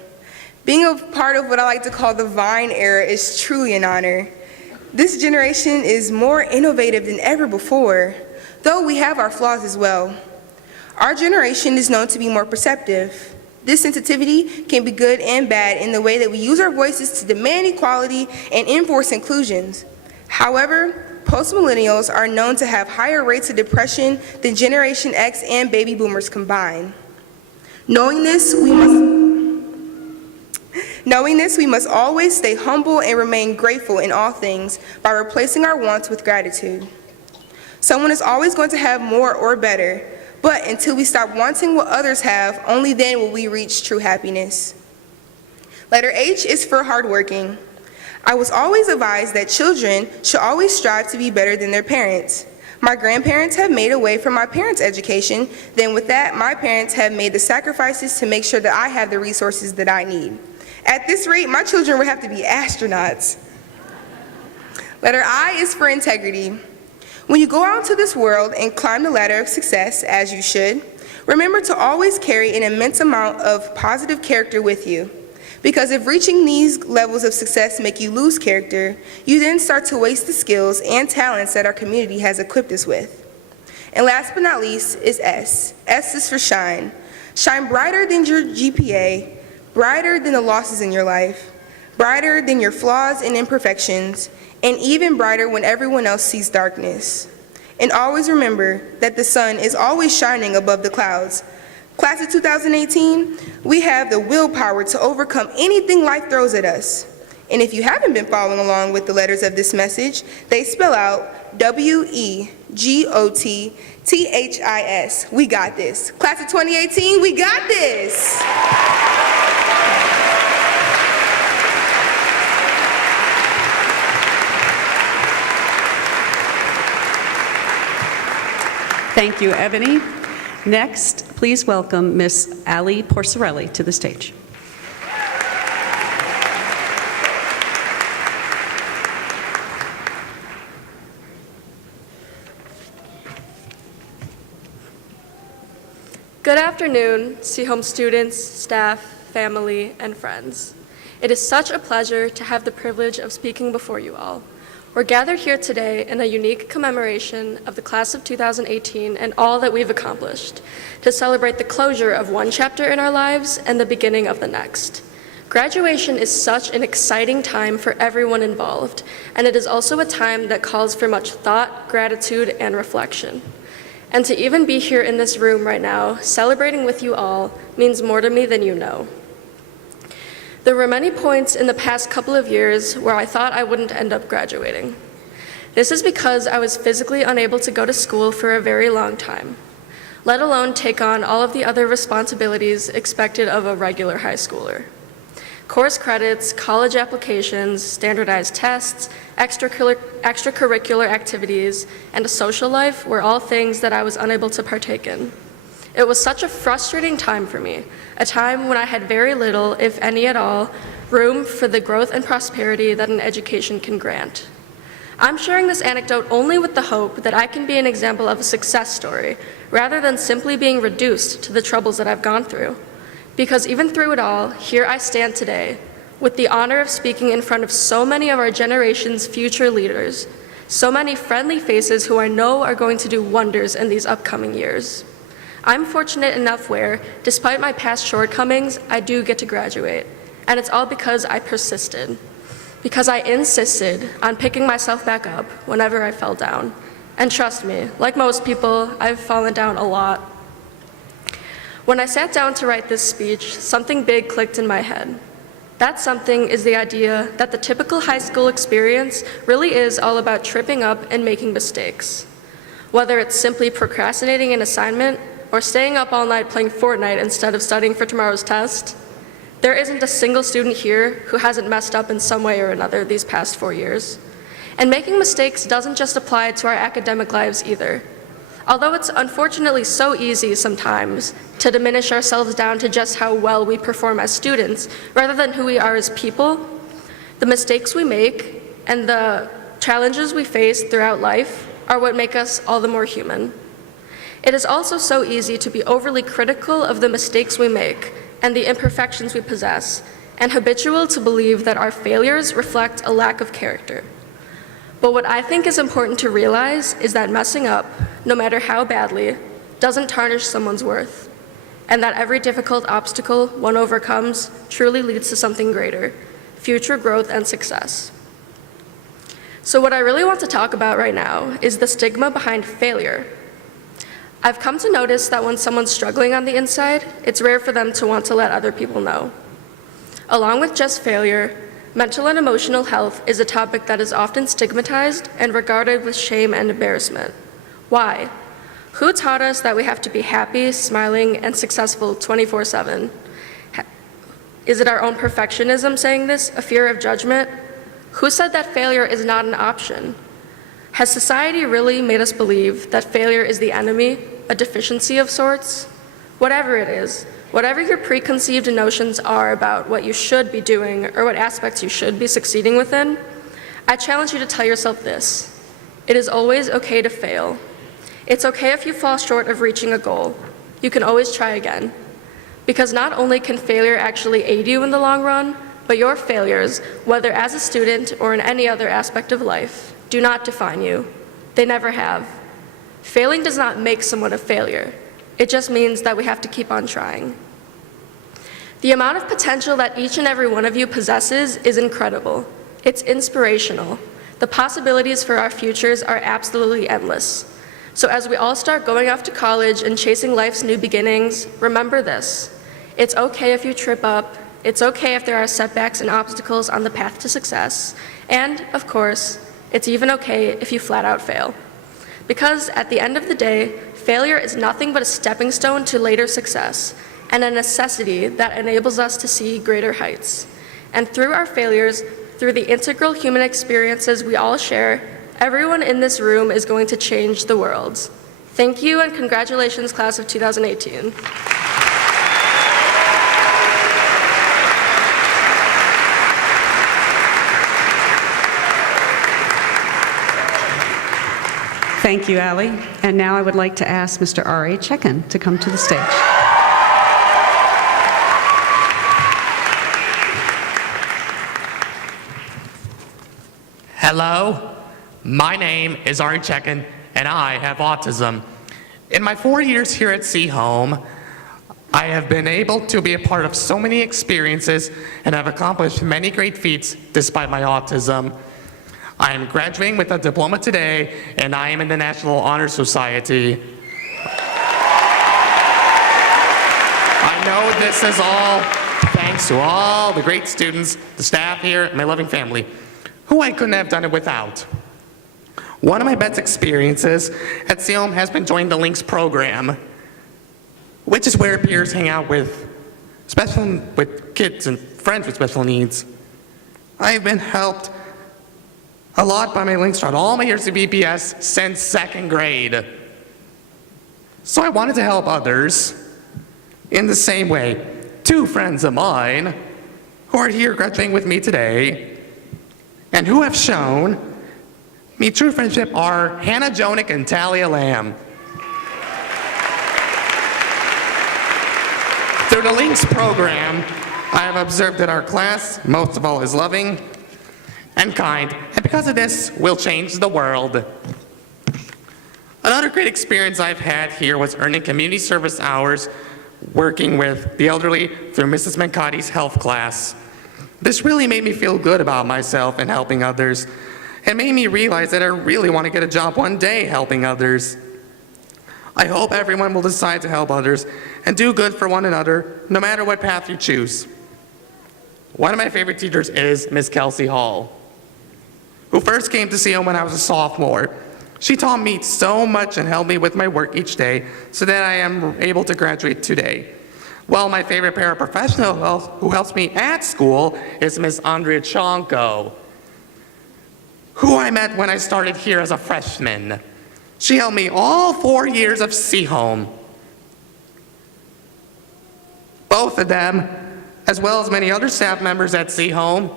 Being a part of what I like to call the Vine era is truly an honor. This generation is more innovative than ever before, though we have our flaws as well. Our generation is known to be more perceptive. This sensitivity can be good and bad in the way that we use our voices to demand equality and enforce inclusions. However, post-millennials are known to have higher rates of depression than Generation X and baby boomers combined. Knowing this, we must always stay humble and remain grateful in all things by replacing our wants with gratitude. Someone is always going to have more or better, but until we stop wanting what others have, only then will we reach true happiness. Letter H is for hardworking. I was always advised that children should always strive to be better than their parents. My grandparents have made a way for my parents' education. Then with that, my parents have made the sacrifices to make sure that I have the resources that I need. At this rate, my children would have to be astronauts. Letter I is for integrity. When you go out into this world and climb the ladder of success, as you should, remember to always carry an immense amount of positive character with you. Because if reaching these levels of success make you lose character, you then start to waste the skills and talents that our community has equipped us with. And last but not least is S. S is for shine. Shine brighter than your GPA, brighter than the losses in your life, brighter than your flaws and imperfections, and even brighter when everyone else sees darkness. And always remember that the sun is always shining above the clouds. Class of 2018, we have the willpower to overcome anything life throws at us. And if you haven't been following along with the letters of this message, they spell out WEGOTTHIS. We got this. Class of 2018, we got this. Thank you, Ebony. Next, please welcome Miss Ali Porcerelli to the stage. Good afternoon, Seaholm students, staff, family, and friends. It is such a pleasure to have the privilege of speaking before you all. We're gathered here today in a unique commemoration of the class of 2018 and all that we've accomplished, to celebrate the closure of one chapter in our lives and the beginning of the next. Graduation is such an exciting time for everyone involved, and it is also a time that calls for much thought, gratitude, and reflection. And to even be here in this room right now, celebrating with you all, means more to me than you know. There were many points in the past couple of years where I thought I wouldn't end up graduating. This is because I was physically unable to go to school for a very long time, let alone take on all of the other responsibilities expected of a regular high schooler. Course credits, college applications, standardized tests, extracurricular activities, and a social life were all things that I was unable to partake in. It was such a frustrating time for me, a time when I had very little, if any at all, room for the growth and prosperity that an education can grant. I'm sharing this anecdote only with the hope that I can be an example of a success story, rather than simply being reduced to the troubles that I've gone through. Because even through it all, here I stand today, with the honor of speaking in front of so many of our generation's future leaders, so many friendly faces who I know are going to do wonders in these upcoming years. I'm fortunate enough where, despite my past shortcomings, I do get to graduate. And it's all because I persisted. Because I insisted on picking myself back up whenever I fell down. And trust me, like most people, I've fallen down a lot. When I sat down to write this speech, something big clicked in my head. That something is the idea that the typical high school experience really is all about tripping up and making mistakes. Whether it's simply procrastinating an assignment or staying up all night playing Fortnite instead of studying for tomorrow's test, there isn't a single student here who hasn't messed up in some way or another these past 4 years. And making mistakes doesn't just apply to our academic lives either. Although it's unfortunately so easy sometimes to diminish ourselves down to just how well we perform as students, rather than who we are as people, the mistakes we make and the challenges we face throughout life are what make us all the more human. It is also so easy to be overly critical of the mistakes we make and the imperfections we possess, and habitual to believe that our failures reflect a lack of character. But what I think is important to realize is that messing up, no matter how badly, doesn't tarnish someone's worth, and that every difficult obstacle one overcomes truly leads to something greater, future growth and success. So what I really want to talk about right now is the stigma behind failure. I've come to notice that when someone's struggling on the inside, it's rare for them to want to let other people know. Along with just failure, mental and emotional health is a topic that is often stigmatized and regarded with shame and embarrassment. Why? Who taught us that we have to be happy, smiling, and successful 24/7? Is it our own perfectionism saying this, a fear of judgment? Who said that failure is not an option? Has society really made us believe that failure is the enemy, a deficiency of sorts? Whatever it is, whatever your preconceived notions are about what you should be doing or what aspects you should be succeeding within, I challenge you to tell yourself this: it is always okay to fail. It's okay if you fall short of reaching a goal. You can always try again. Because not only can failure actually aid you in the long run, but your failures, whether as a student or in any other aspect of life, do not define you. They never have. Failing does not make someone a failure. It just means that we have to keep on trying. The amount of potential that each and every one of you possesses is incredible. It's inspirational. The possibilities for our futures are absolutely endless. So as we all start going off to college and chasing life's new beginnings, remember this: it's okay if you trip up, it's okay if there are setbacks and obstacles on the path to success, and, of course, it's even okay if you flat out fail. Because at the end of the day, failure is nothing but a stepping stone to later success, and a necessity that enables us to see greater heights. And through our failures, through the integral human experiences we all share, everyone in this room is going to change the world. Thank you, and congratulations, class of 2018. Thank you, Allie. And now I would like to ask Mr. R.A. Chekin to come to the stage. Hello, my name is Ari Chekin, and I have autism. In my 4 years here at Seaholm, I have been able to be a part of so many experiences and have accomplished many great feats despite my autism. I am graduating with a diploma today, and I am in the National Honor Society. I know this is all thanks to all the great students, the staff here, and my loving family, who I couldn't have done it without. One of my best experiences at Seaholm has been joining the Links program, which is where peers hang out with kids and friends with special needs. I've been helped a lot by my Links throughout all my years of BPS since 2nd grade. So I wanted to help others in the same way. 2 friends of mine who are here graduating with me today and who have shown me true friendship are Hannah Jonick and Talia Lamb. Through the Links program, I have observed that our class, most of all, is loving and kind, and because of this, will change the world. Another great experience I've had here was earning community service hours working with the elderly through Mrs. Mancati's health class. This really made me feel good about myself and helping others. It made me realize that I really want to get a job one day helping others. I hope everyone will decide to help others and do good for one another, no matter what path you choose. One of my favorite teachers is Miss Kelsey Hall, who first came to Seaholm when I was a sophomore. She taught me so much and helped me with my work each day so that I am able to graduate today. Well, my favorite paraprofessional who helps me at school is Miss Andrea Chonko, who I met when I started here as a freshman. She helped me all 4 years of Seaholm. Both of them, as well as many other staff members at Seaholm,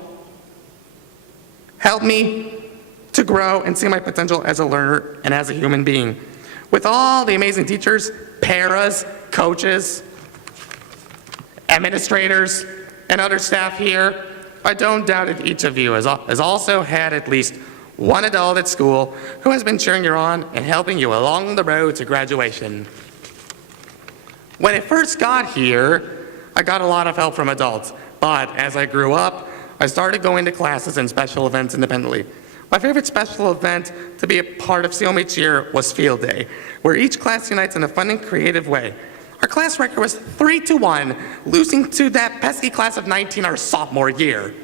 helped me to grow and see my potential as a learner and as a human being. With all the amazing teachers, paras, coaches, administrators, and other staff here, I don't doubt that each of you has also had at least one adult at school who has been cheering you on and helping you along the road to graduation. When I first got here, I got a lot of help from adults, but as I grew up, I started going to classes and special events independently. My favorite special event to be a part of Seaholm each year was Field Day, where each class unites in a fun and creative way. Our class record was 3-1, losing to that pesky class of 19 our sophomore year.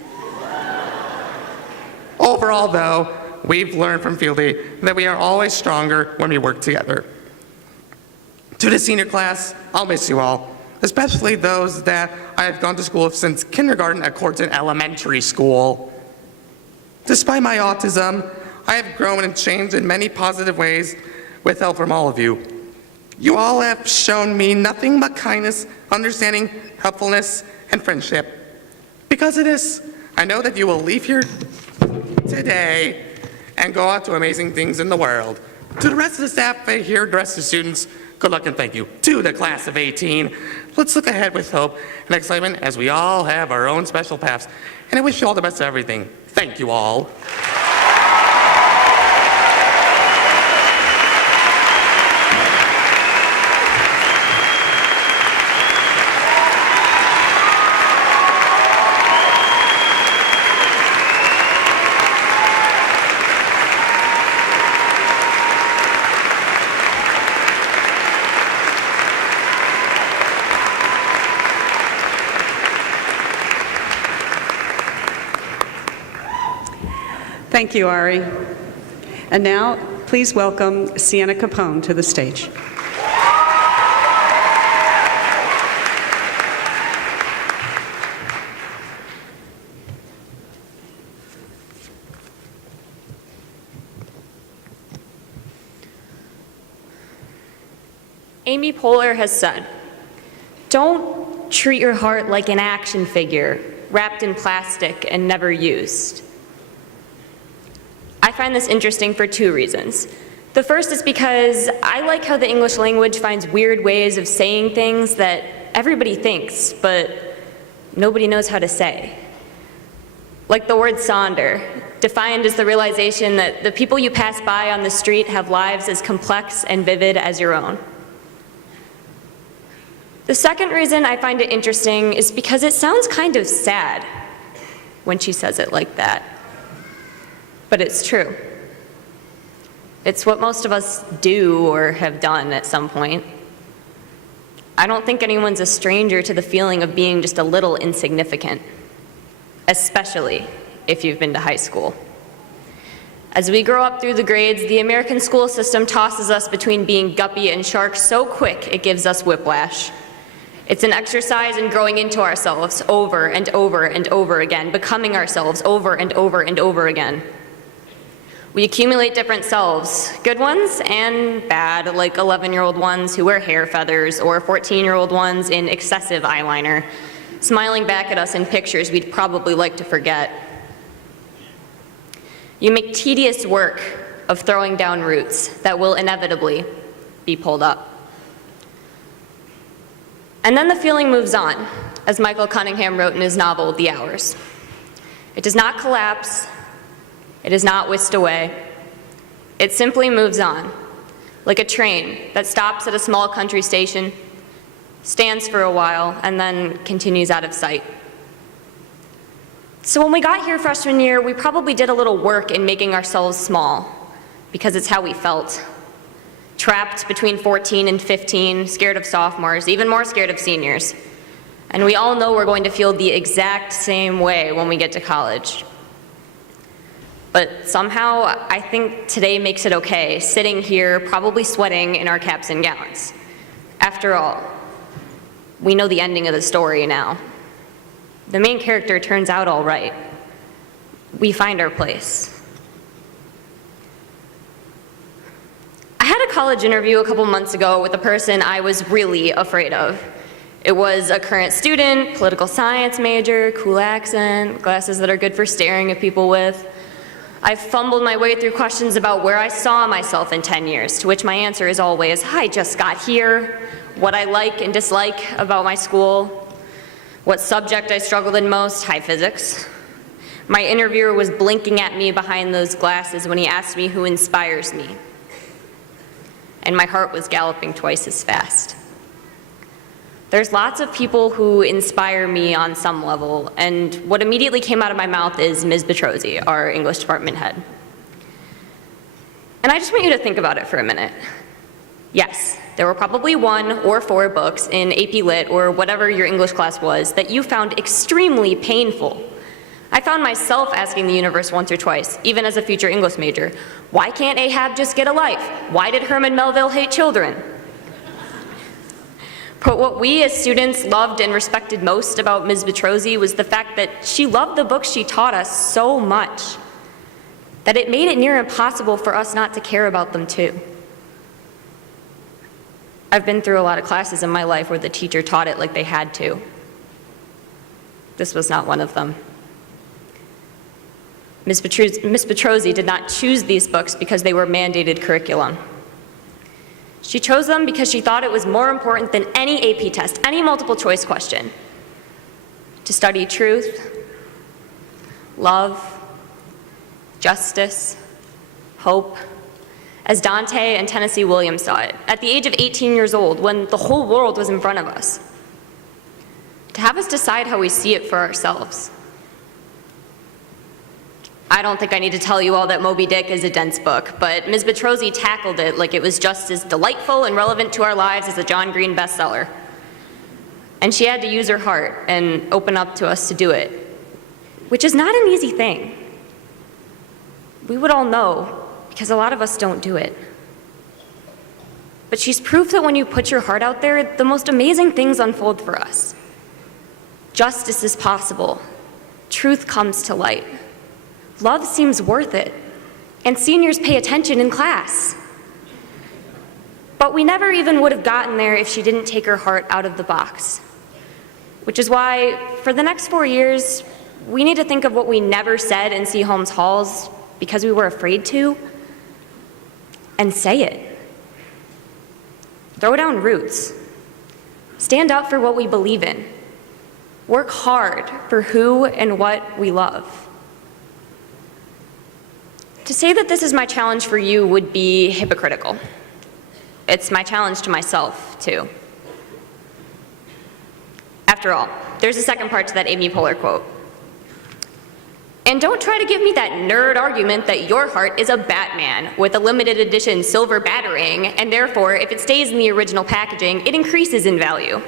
Overall, though, we've learned from Field Day that we are always stronger when we work together. To the senior class, I'll miss you all, especially those that I have gone to school with since kindergarten at Corton Elementary School. Despite my autism, I have grown and changed in many positive ways with help from all of you. You all have shown me nothing but kindness, understanding, helpfulness, and friendship. Because of this, I know that you will leave here today and go out to amazing things in the world. To the rest of the staff here, the rest of the students, good luck and thank you. To the class of 18, let's look ahead with hope and excitement as we all have our own special paths. And I wish you all the best of everything. Thank you all. Thank you, Ari. And now, please welcome Sienna Capone to the stage. Amy Poehler has said, "Don't treat your heart like an action figure wrapped in plastic and never used." I find this interesting for two reasons. The first is because I like how the English language finds weird ways of saying things that everybody thinks, but nobody knows how to say. Like the word sonder, defined as the realization that the people you pass by on the street have lives as complex and vivid as your own. The second reason I find it interesting is because it sounds kind of sad when she says it like that. But it's true. It's what most of us do or have done at some point. I don't think anyone's a stranger to the feeling of being just a little insignificant, especially if you've been to high school. As we grow up through the grades, the American school system tosses us between being guppy and shark so quick it gives us whiplash. It's an exercise in growing into ourselves over and over and over again, becoming ourselves over and over and over again. We accumulate different selves, good ones and bad, like 11-year-old ones who wear hair feathers or 14-year-old ones in excessive eyeliner, smiling back at us in pictures we'd probably like to forget. You make tedious work of throwing down roots that will inevitably be pulled up. And then the feeling moves on, as Michael Cunningham wrote in his novel, The Hours. It does not collapse. It is not whisked away. It simply moves on, like a train that stops at a small country station, stands for a while, and then continues out of sight. So when we got here freshman year, we probably did a little work in making ourselves small, because it's how we felt. Trapped between 14 and 15, scared of sophomores, even more scared of seniors. And we all know we're going to feel the exact same way when we get to college. But somehow, I think today makes it okay, sitting here, probably sweating in our caps and gowns. After all, we know the ending of the story now. The main character turns out all right. We find our place. I had a college interview a couple months ago with a person I was really afraid of. It was a current student, political science major, cool accent, glasses that are good for staring at people with. I fumbled my way through questions about where I saw myself in 10 years, to which my answer is always, I just got here, what I like and dislike about my school, what subject I struggled in most, high physics. My interviewer was blinking at me behind those glasses when he asked me who inspires me. And my heart was galloping twice as fast. There's lots of people who inspire me on some level, and what immediately came out of my mouth is Ms. Betrozzi, our English department head. And I just want you to think about it for a minute. Yes, there were probably 1 or 4 books in AP Lit or whatever your English class was that you found extremely painful. I found myself asking the universe once or twice, even as a future English major, why can't Ahab just get a life? Why did Herman Melville hate children? But what we as students loved and respected most about Ms. Betrozzi was the fact that she loved the books she taught us so much. that it made it near impossible for us not to care about them too. I've been through a lot of classes in my life where the teacher taught it like they had to. This was not one of them. Ms. Petrozzi did not choose these books because they were mandated curriculum. She chose them because she thought it was more important than any AP test, any multiple choice question, to study truth, love, justice, hope, as Dante and Tennessee Williams saw it, at the age of 18 years old, when the whole world was in front of us. To have us decide how we see it for ourselves. I don't think I need to tell you all that Moby Dick is a dense book, but Ms. Petrozzi tackled it like it was just as delightful and relevant to our lives as a John Green bestseller. And she had to use her heart and open up to us to do it, which is not an easy thing. We would all know, because a lot of us don't do it. But she's proof that when you put your heart out there, the most amazing things unfold for us. Justice is possible. Truth comes to light. Love seems worth it. And seniors pay attention in class. But we never even would have gotten there if she didn't take her heart out of the box. Which is why, for the next 4 years, we need to think of what we never said in Seaholm's halls because we were afraid to, and say it. Throw down roots. Stand up for what we believe in. Work hard for who and what we love. To say that this is my challenge for you would be hypocritical. It's my challenge to myself, too. After all, there's a second part to that Amy Poehler quote. And don't try to give me that nerd argument that your heart is a Batman with a limited edition silver battering, and therefore, if it stays in the original packaging, it increases in value.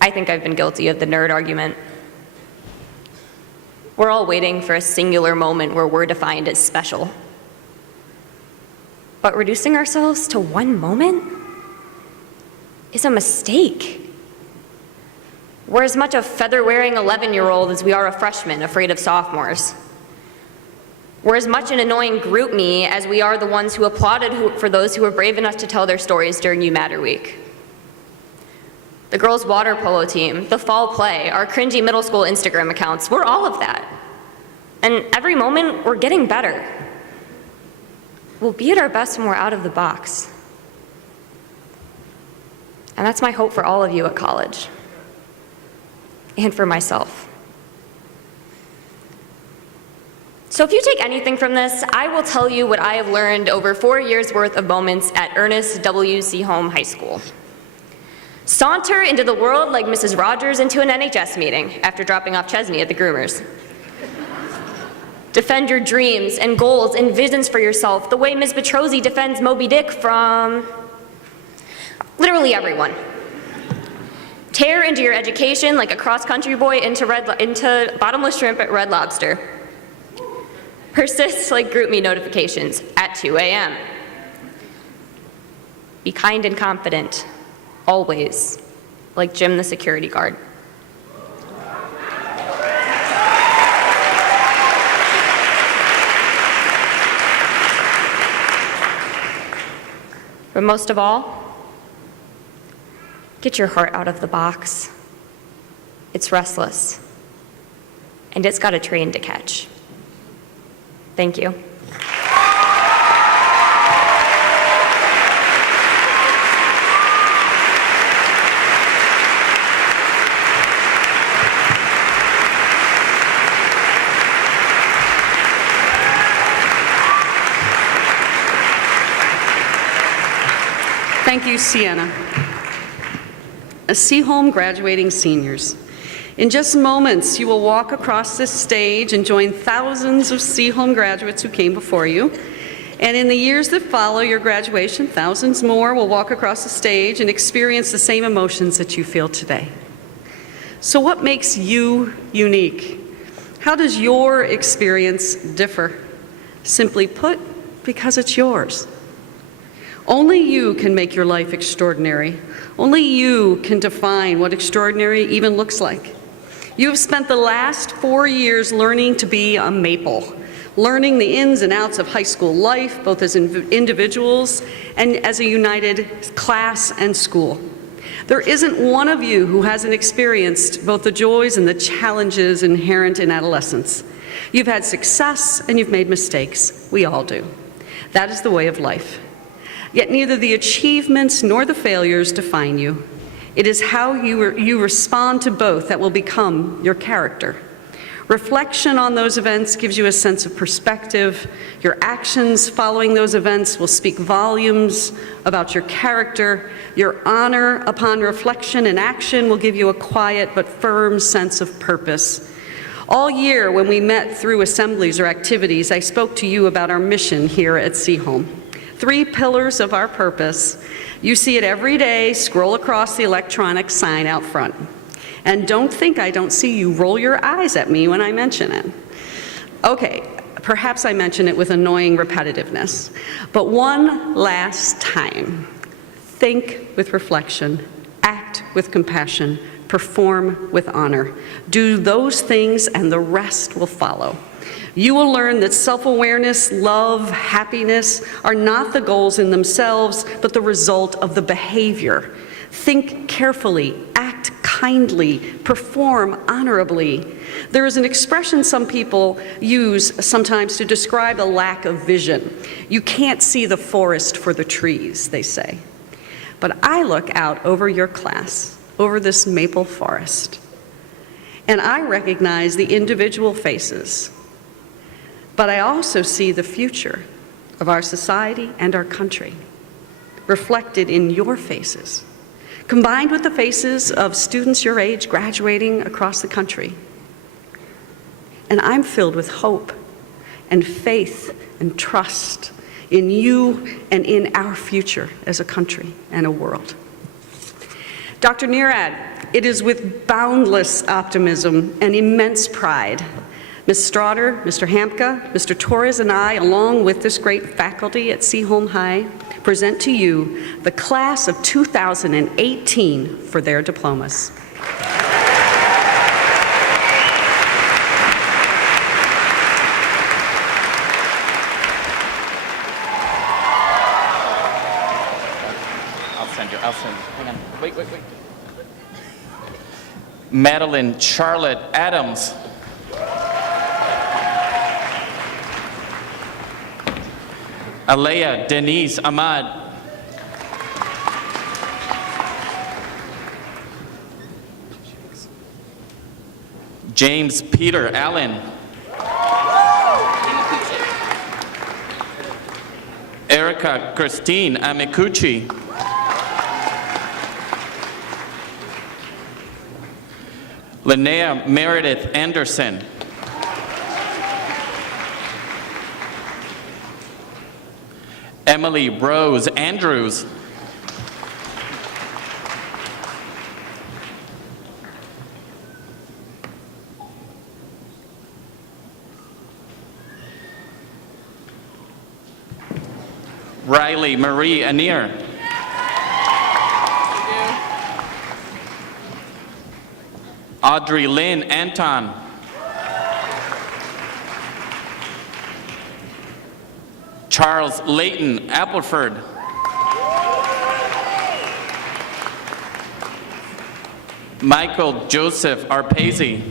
I think I've been guilty of the nerd argument. We're all waiting for a singular moment where we're defined as special. But reducing ourselves to one moment is a mistake. We're as much a feather-wearing 11-year-old as we are a freshman afraid of sophomores. We're as much an annoying group me as we are the ones who applauded for those who were brave enough to tell their stories during You Matter Week. The girls' water polo team, the fall play, our cringy middle school Instagram accounts, we're all of that. And every moment, we're getting better. We'll be at our best when we're out of the box. And that's my hope for all of you at college. And for myself. So if you take anything from this, I will tell you what I have learned over 4 years' worth of moments at Ernest W. Seaholm High School. Saunter into the world like Mrs. Rogers into an NHS meeting after dropping off Chesney at the groomers. Defend your dreams and goals and visions for yourself the way Ms. Petrozzi defends Moby Dick from literally everyone. Tear into your education like a cross-country boy into bottomless shrimp at Red Lobster. Persist like GroupMe notifications at 2 a.m. Be kind and confident. Always, like Jim the security guard. But most of all, get your heart out of the box. It's restless, and it's got a train to catch. Thank you. Thank you, Sienna. Seaholm graduating seniors. In just moments, you will walk across this stage and join thousands of Seaholm graduates who came before you. And in the years that follow your graduation, thousands more will walk across the stage and experience the same emotions that you feel today. So what makes you unique? How does your experience differ? Simply put, because it's yours. Only you can make your life extraordinary. Only you can define what extraordinary even looks like. You have spent the last 4 years learning to be a maple, learning the ins and outs of high school life, both as individuals and as a united class and school. There isn't one of you who hasn't experienced both the joys and the challenges inherent in adolescence. You've had success and you've made mistakes. We all do. That is the way of life. Yet neither the achievements nor the failures define you. It is how you respond to both that will become your character. Reflection on those events gives you a sense of perspective. Your actions following those events will speak volumes about your character. Your honor upon reflection and action will give you a quiet but firm sense of purpose. All year when we met through assemblies or activities, I spoke to you about our mission here at Seaholm. 3 pillars of our purpose. You see it every day, scroll across the electronic sign out front. And don't think I don't see you roll your eyes at me when I mention it. Okay, perhaps I mention it with annoying repetitiveness, but one last time. Think with reflection, act with compassion, perform with honor. Do those things and the rest will follow. You will learn that self-awareness, love, happiness are not the goals in themselves, but the result of the behavior. Think carefully, act kindly, perform honorably. There is an expression some people use sometimes to describe a lack of vision. You can't see the forest for the trees, they say. But I look out over your class, over this maple forest, and I recognize the individual faces, but I also see the future of our society and our country reflected in your faces, combined with the faces of students your age graduating across the country. And I'm filled with hope and faith and trust in you and in our future as a country and a world. Dr. Neerad, it is with boundless optimism and immense pride Ms. Straughter, Mr. Hamka, Mr. Torres, and I, along with this great faculty at Seaholm High, present to you the class of 2018 for their diplomas. I'll send you. Hang on. Wait. Madeline Charlotte Adams. Alea Denise Ahmad. James Peter Allen. Erica Christine Amikuchi. Linnea Meredith Anderson. Emily Rose Andrews. Riley Marie Anir. Audrey Lynn Anton. Charles Layton Appleford. Michael Joseph Arpezi.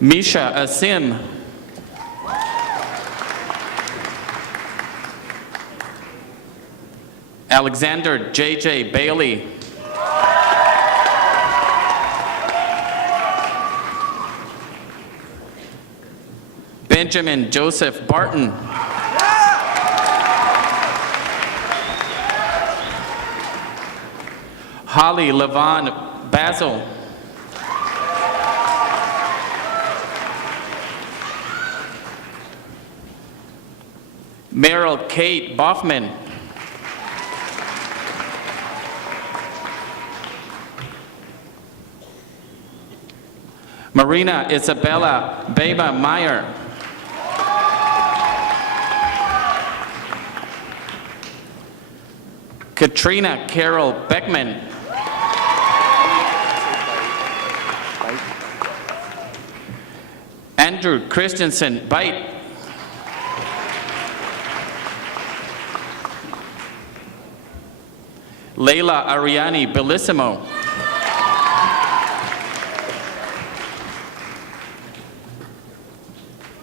Misha Asim. Alexander J.J. Bailey. Benjamin Joseph Barton. Holly Levon Basil. Meryl Kate Boffman. Marina Isabella Beba Meyer. Katrina Carol Beckman. Andrew Christensen Bite. Leila Ariani Bellissimo.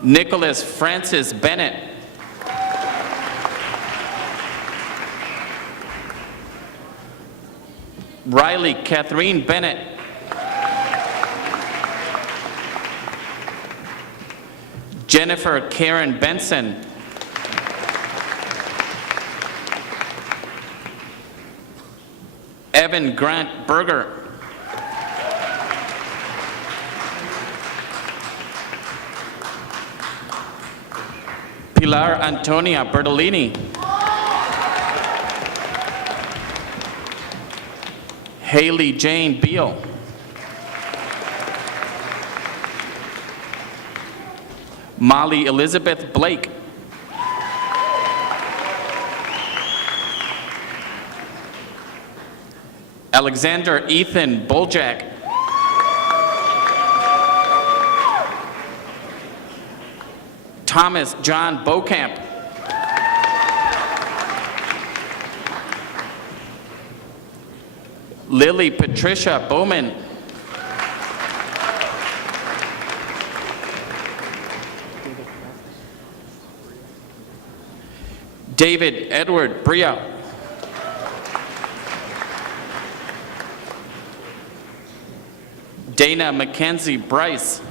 Nicholas Francis Bennett. Riley Catherine Bennett. Jennifer Karen Benson. Evan Grant Berger. Pilar Antonia Bertolini. Haley Jane Beal. Molly Elizabeth Blake. Alexander Ethan Boljak. Thomas John Beaucamp. Lily Patricia Bowman. David Edward Bria. Dana Mackenzie Bryce.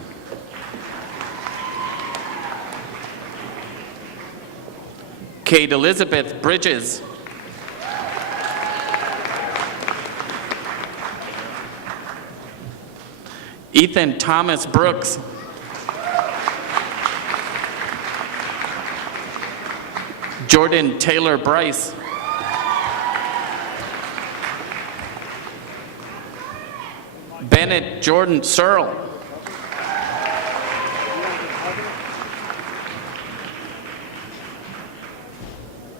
Kate Elizabeth Bridges. Ethan Thomas Brooks. Jordan Taylor Bryce. Bennett Jordan Searle.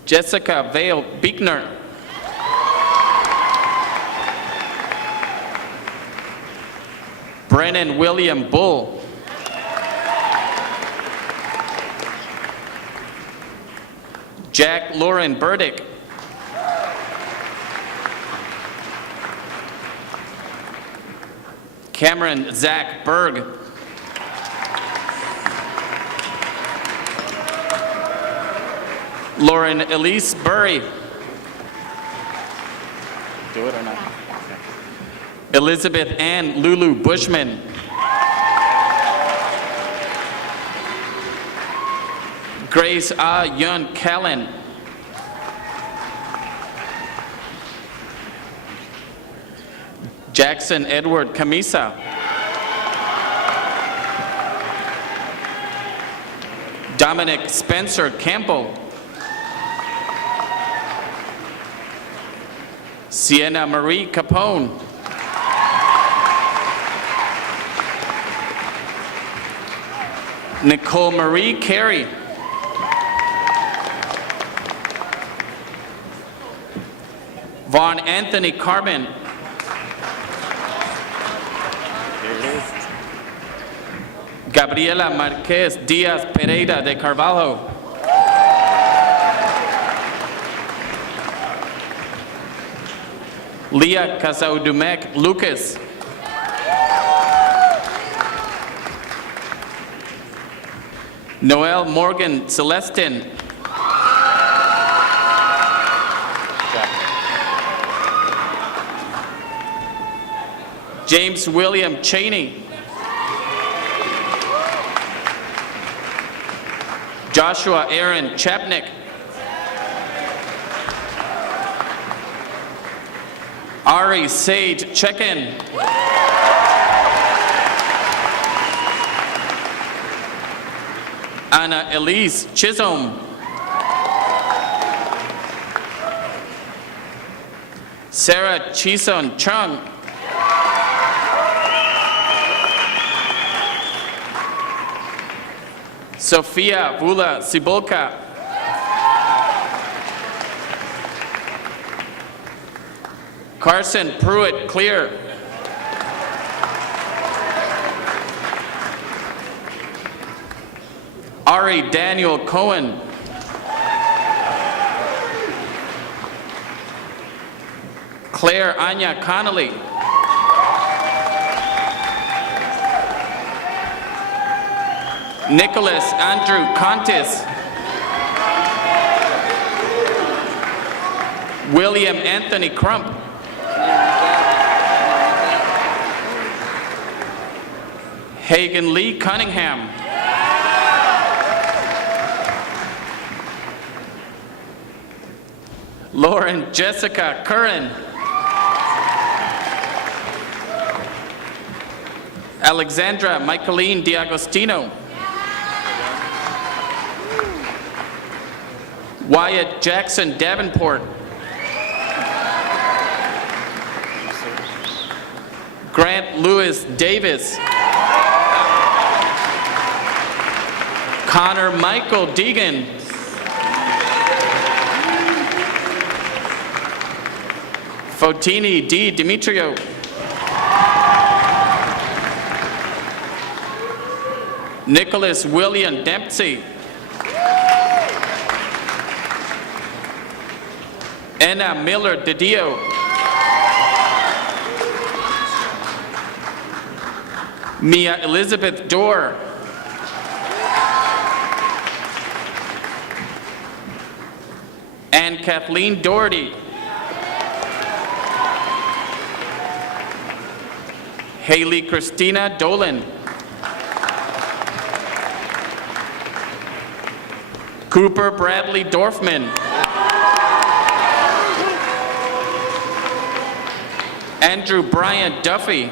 Jessica Vale Beekner. Brennan William Bull. Jack Lauren Burdick. Cameron Zach Berg. Lauren Elise Burry. Do it or not? Elizabeth Ann Lulu Bushman. Grace Yun Callan. Jackson Edward Camisa. Dominic Spencer Campbell. Sienna Marie Capone. Nicole Marie Carey. Vaughn Anthony Carmen. Gabriela Marquez Diaz Pereira de Carvalho. Leah Casaudumek Lucas. Noel Morgan Celestin. James William Cheney. Joshua Aaron Chapnick. Ari Sage Chekin. Anna Elise Chisholm. Sarah Chison Chung. Sofia Vula Cibulka. Carson Pruitt, clear. Ari Daniel Cohen. Claire Anya Connolly. Nicholas Andrew Contis. William Anthony Crump. Hagan Lee Cunningham. Lauren Jessica Curran. Alexandra Michaeline D'Agostino. Wyatt Jackson Davenport. Grant Lewis Davis. Connor Michael Deegan. Fotini D. Demetrio. Nicholas William Dempsey. Anna Miller DiDio. Mia Elizabeth Dorr. And Kathleen Doherty. Haley Christina Dolan. Cooper Bradley Dorfman. Andrew Bryant Duffy.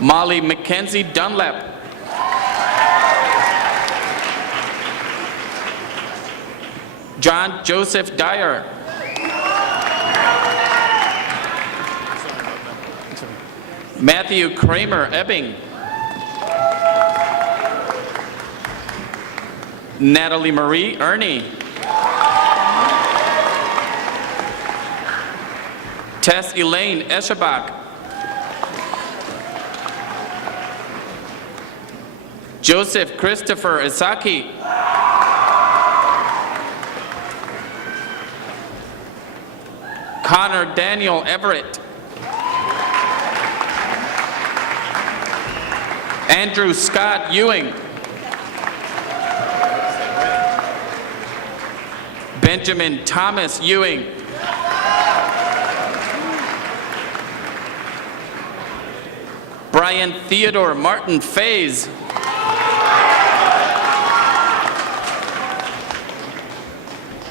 Molly Mackenzie Dunlap. John Joseph Dyer. Matthew Kramer Ebbing. Natalie Marie Ernie. Tess Elaine Eschebach. Joseph Christopher Isaki. Connor Daniel Everett. Andrew Scott Ewing. Benjamin Thomas Ewing. Brian Theodore Martin Faze.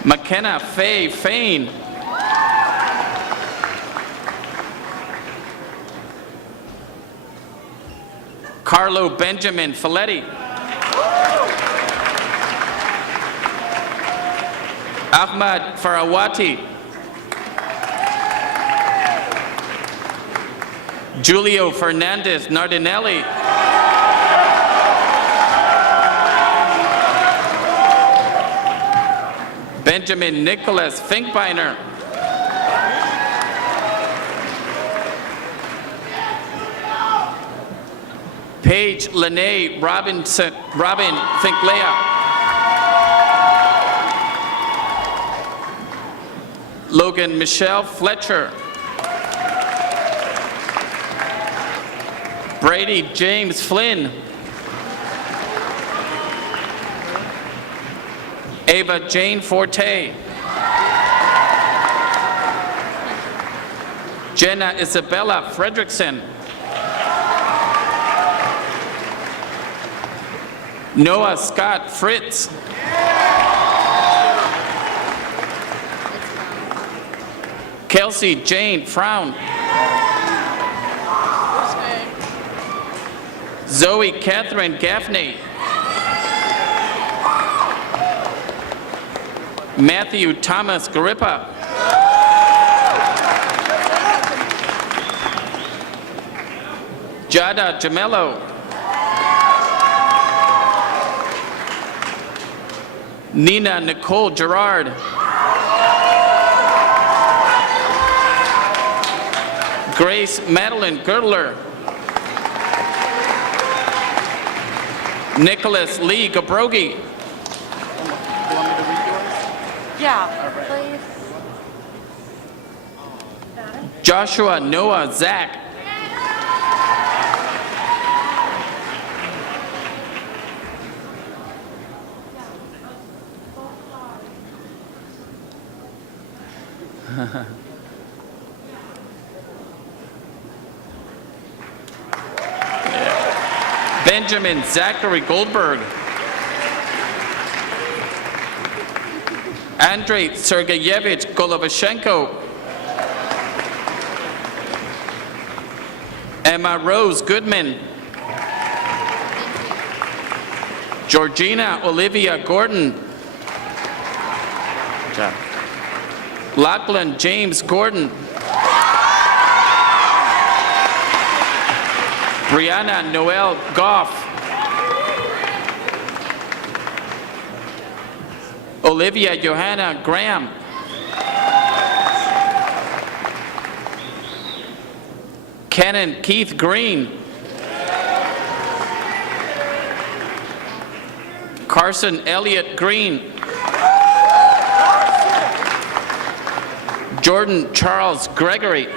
McKenna Faye Fain. Carlo Benjamin Folletti. Ahmad Farawati. Julio Fernandez Nardinelli. Benjamin Nicholas Finkbeiner. Paige Lene Robin Finklea. Logan Michelle Fletcher. Brady James Flynn. Ava Jane Forte. Jenna Isabella Fredrickson. Noah Scott Fritz. Kelsey Jane Frown. Zoe Catherine Gaffney. Matthew Thomas Garippa. Jada Jamello. Nina Nicole Gerard. Grace Madeline Girdler. Nicholas Lee Gabrogi. Yeah. Joshua Noah Zach. Benjamin Zachary Goldberg. Andrei Sergeyevich Golovashenko. Emma Rose Goodman. Georgina Olivia Gordon. Good job. Lachlan James Gordon. Brianna Noel Goff. Olivia Johanna Graham. Kenan Keith Green. Carson Elliott Green. Jordan Charles Gregory.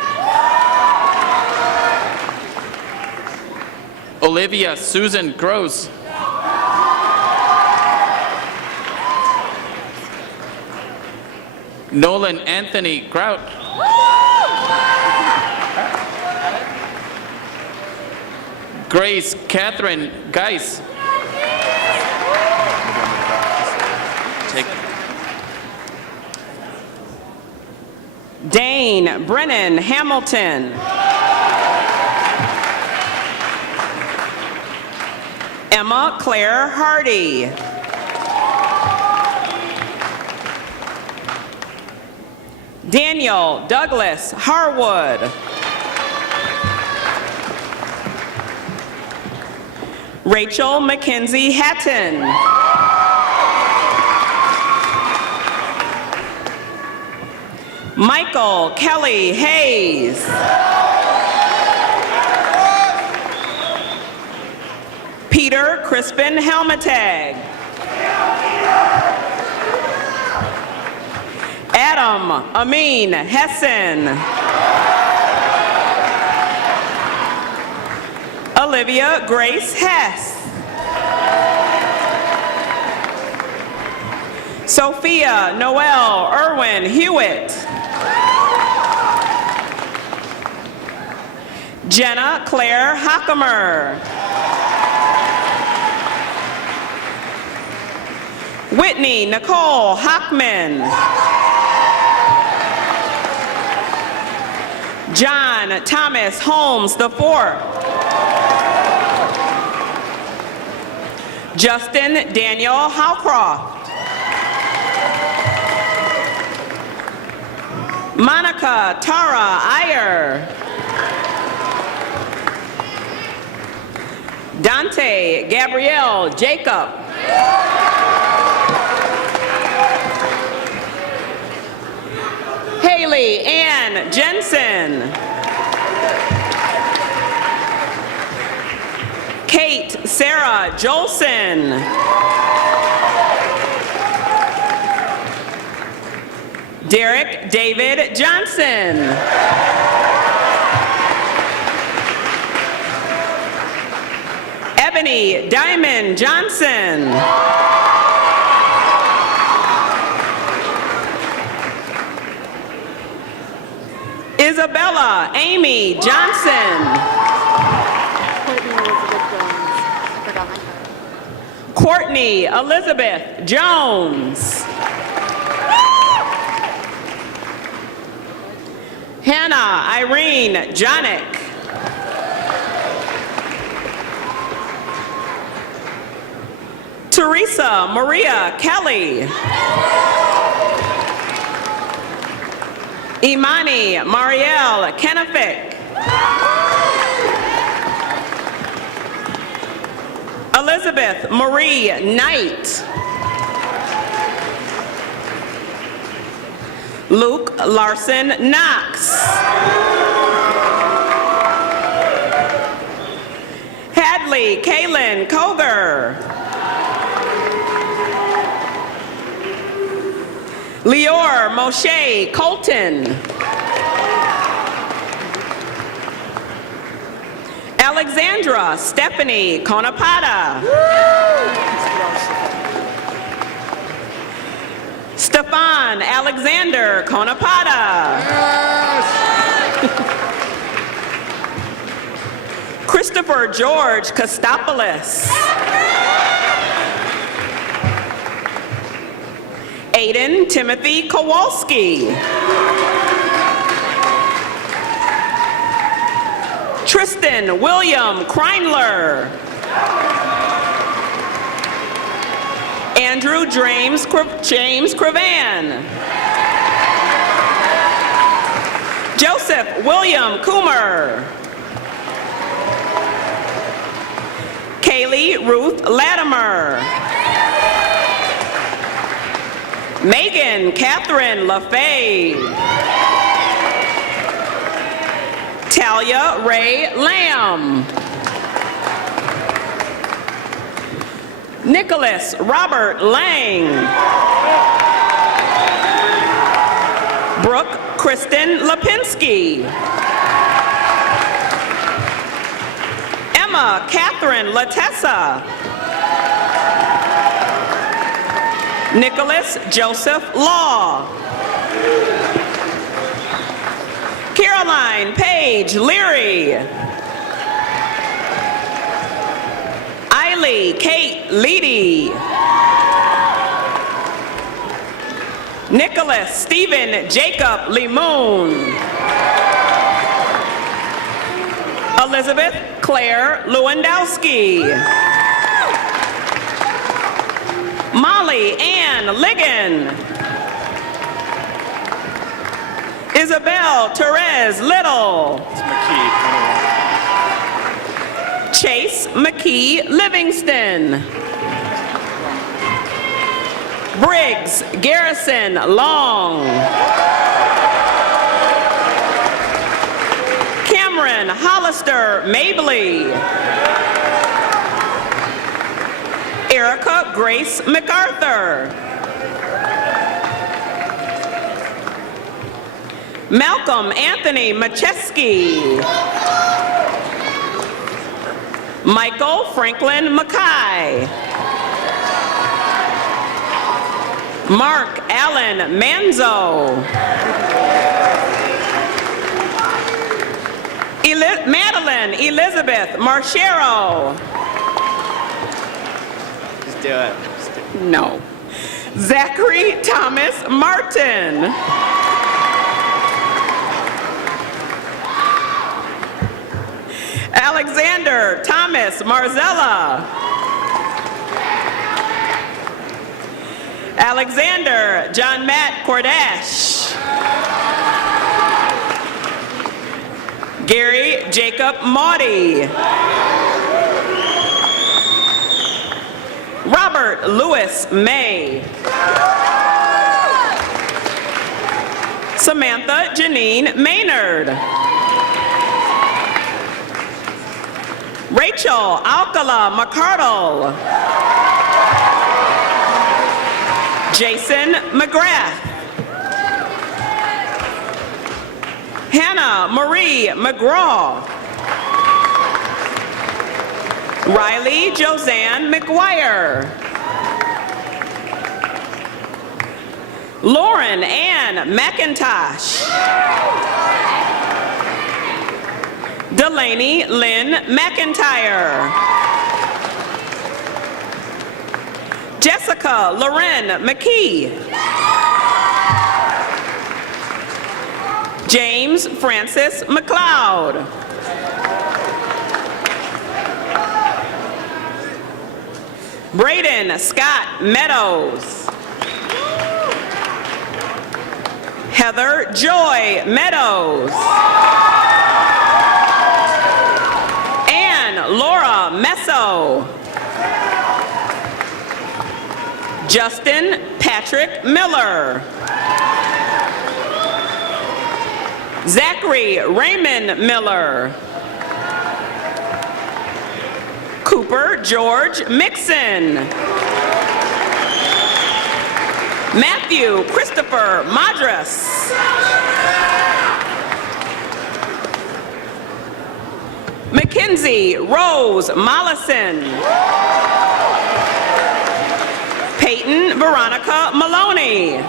Olivia Susan Gross. Nolan Anthony Grout. Grace Catherine Geis. Dane Brennan Hamilton. Emma Claire Hardy. Daniel Douglas Harwood. Rachel Mackenzie Hatton. Michael Kelly Hayes. Peter Crispin Helmetag. Adam Amin Hessen. Olivia Grace Hess. Sophia Noel Irwin Hewitt. Jenna Claire Hockemer. Whitney Nicole Hockman. John Thomas Holmes IV. Justin Daniel Howcroft. Monica Tara Iyer. Dante Gabrielle Jacob. Haley Ann Jensen. Kate Sarah Jolson. Derek David Johnson. Ebony Diamond Johnson. Isabella Amy Johnson. Courtney Elizabeth Jones. Hannah Irene Jonick. Teresa Maria Kelly. Imani Marielle Kennefic. Elizabeth Marie Knight. Luke Larson Knox. Ashley Kaylin Koger. Lior Moshe Colton. Alexandra Stephanie Conapata. Stefan Alexander Conapata. Christopher George Kostopoulos. Aiden Timothy Kowalski. Tristan William Kreinler. Andrew James Cravan. Joseph William Coomer. Kaylee Ruth Latimer. Megan Catherine LaFay. Talia Ray Lamb. Nicholas Robert Lang. Brooke Kristen Lipinski. Emma Catherine Latessa. Nicholas Joseph Law. Caroline Paige Leary. Eiley Kate Leedy. Nicholas Stephen Jacob Limoon. Elizabeth Claire Lewandowski. Molly Ann Ligon. Isabel Therese Little. Chase McKee Livingston. Briggs Garrison Long. Cameron Hollister Mabley. Erica Grace MacArthur. Malcolm Anthony Macheski. Michael Franklin Mackay. Mark Allen Manzo. Madeline Elizabeth Marchero. Just do it. No. Zachary Thomas Martin. Alexander Thomas Marzella. Alexander John Matt Cordash. Gary Jacob Maudie. Robert Lewis May. Samantha Janine Maynard. Rachel Alcala McCardle. Jason McGrath. Hannah Marie McGraw. Riley Josanne McGuire. Lauren Ann McIntosh. Delaney Lynn McIntyre. Jessica Loren McKee. James Francis McLeod. Braden Scott Meadows. Heather Joy Meadows. Ann Laura Messo. Justin Patrick Miller. Zachary Raymond Miller. Cooper George Mixon. Matthew Christopher Madras. Mackenzie Rose Mollison. Peyton Veronica Maloney.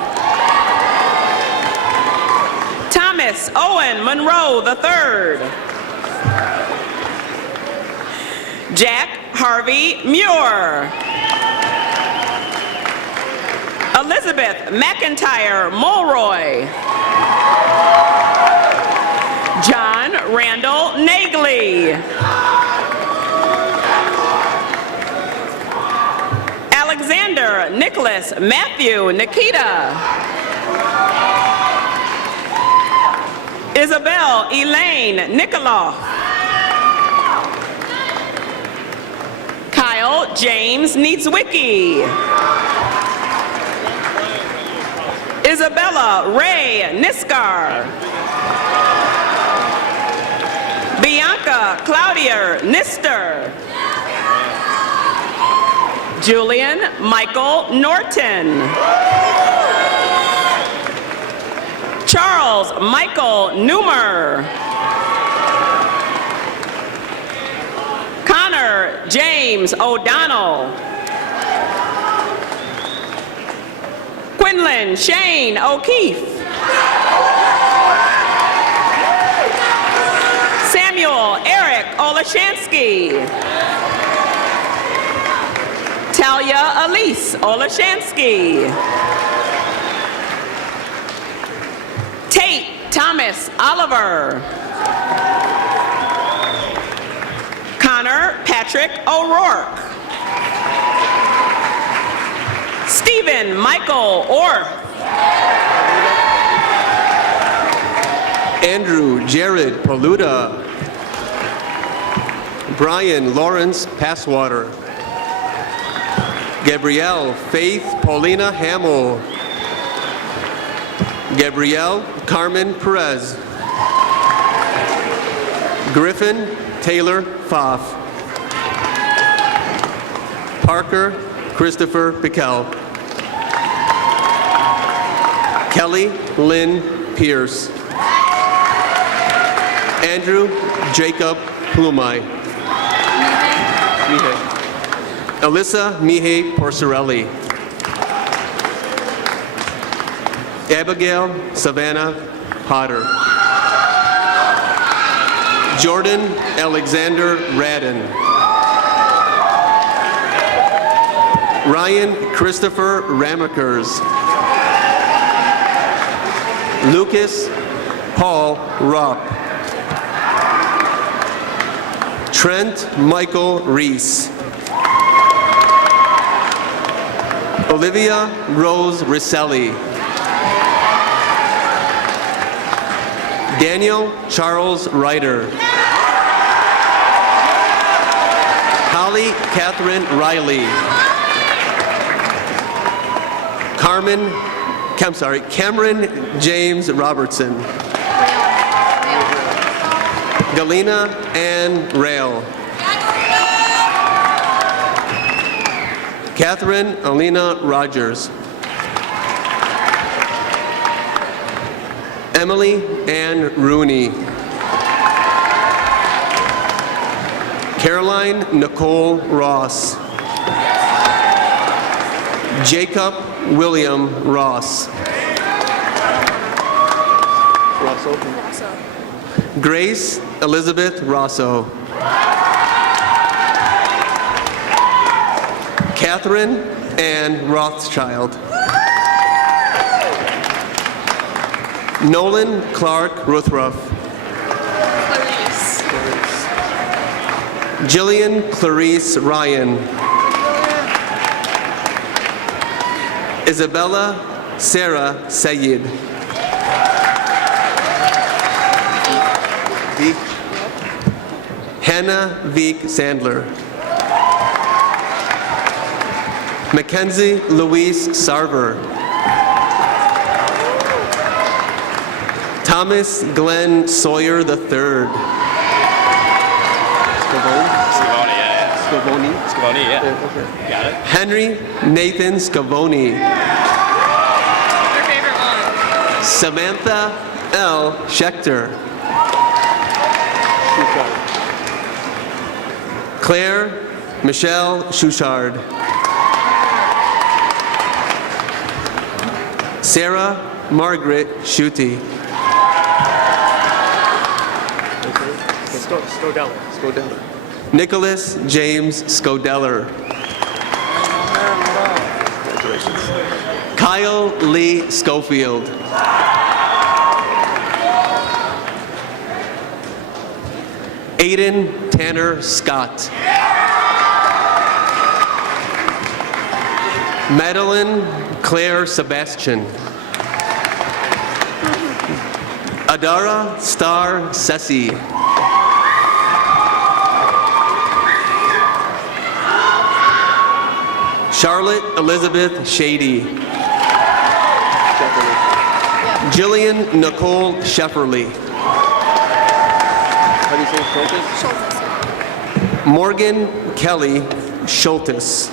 Thomas Owen Monroe III. Jack Harvey Muir. Elizabeth McIntyre Mulroy. John Randall Nagley. Alexander Nicholas Matthew Nikita. Isabel Elaine Nikoloff. Kyle James Niedzwicki. Isabella Ray Niskar. Bianca Claudia Nister. Julian Michael Norton. Charles Michael Newmer. Connor James O'Donnell. Quinlan Shane O'Keefe. Samuel Eric Olashansky. Talia Elise Olashansky. Tate Thomas Oliver. Connor Patrick O'Rourke. Stephen Michael Orth. Andrew Jared Paluda. Brian Lawrence Passwater. Gabrielle Faith Paulina Hamill. Gabrielle Carmen Perez. Griffin Taylor Pfaff. Parker Christopher Piquel. Kelly Lynn Pierce. Andrew Jacob Plumai. Alyssa Mihai Porcerelli. Abigail Savannah Potter. Jordan Alexander Radden. Ryan Christopher Ramakers. Lucas Paul Rupp. Trent Michael Reese. Olivia Rose Risselli. Daniel Charles Ryder. Holly Catherine Riley. Cameron James Robertson. Galena Ann Rail. Catherine Alina Rogers. Emily Ann Rooney. Caroline Nicole Ross. Jacob William Ross. Grace Elizabeth Rosso. Catherine Ann Rothschild. Nolan Clark Ruthruff. Jillian Clarice Ryan. Isabella Sarah Sayed. Hannah Veek Sandler. Mackenzie Louise Sarver. Thomas Glenn Sawyer III. Scavone. Scavone, yeah. Okay. Got it. Henry Nathan Scavone. Your favorite one. Samantha L. Schechter. Claire Michelle Schuchard. Sarah Margaret Schutte. Scodeller. Nicholas James Scodeller. Congratulations. Kyle Lee Schofield. Aiden Tanner Scott. Madeline Claire Sebastian. Adara Star Sessi. Charlotte Elizabeth Shady. Jillian Nicole Shefferly. How do you say Schultes? Morgan Kelly Schultes.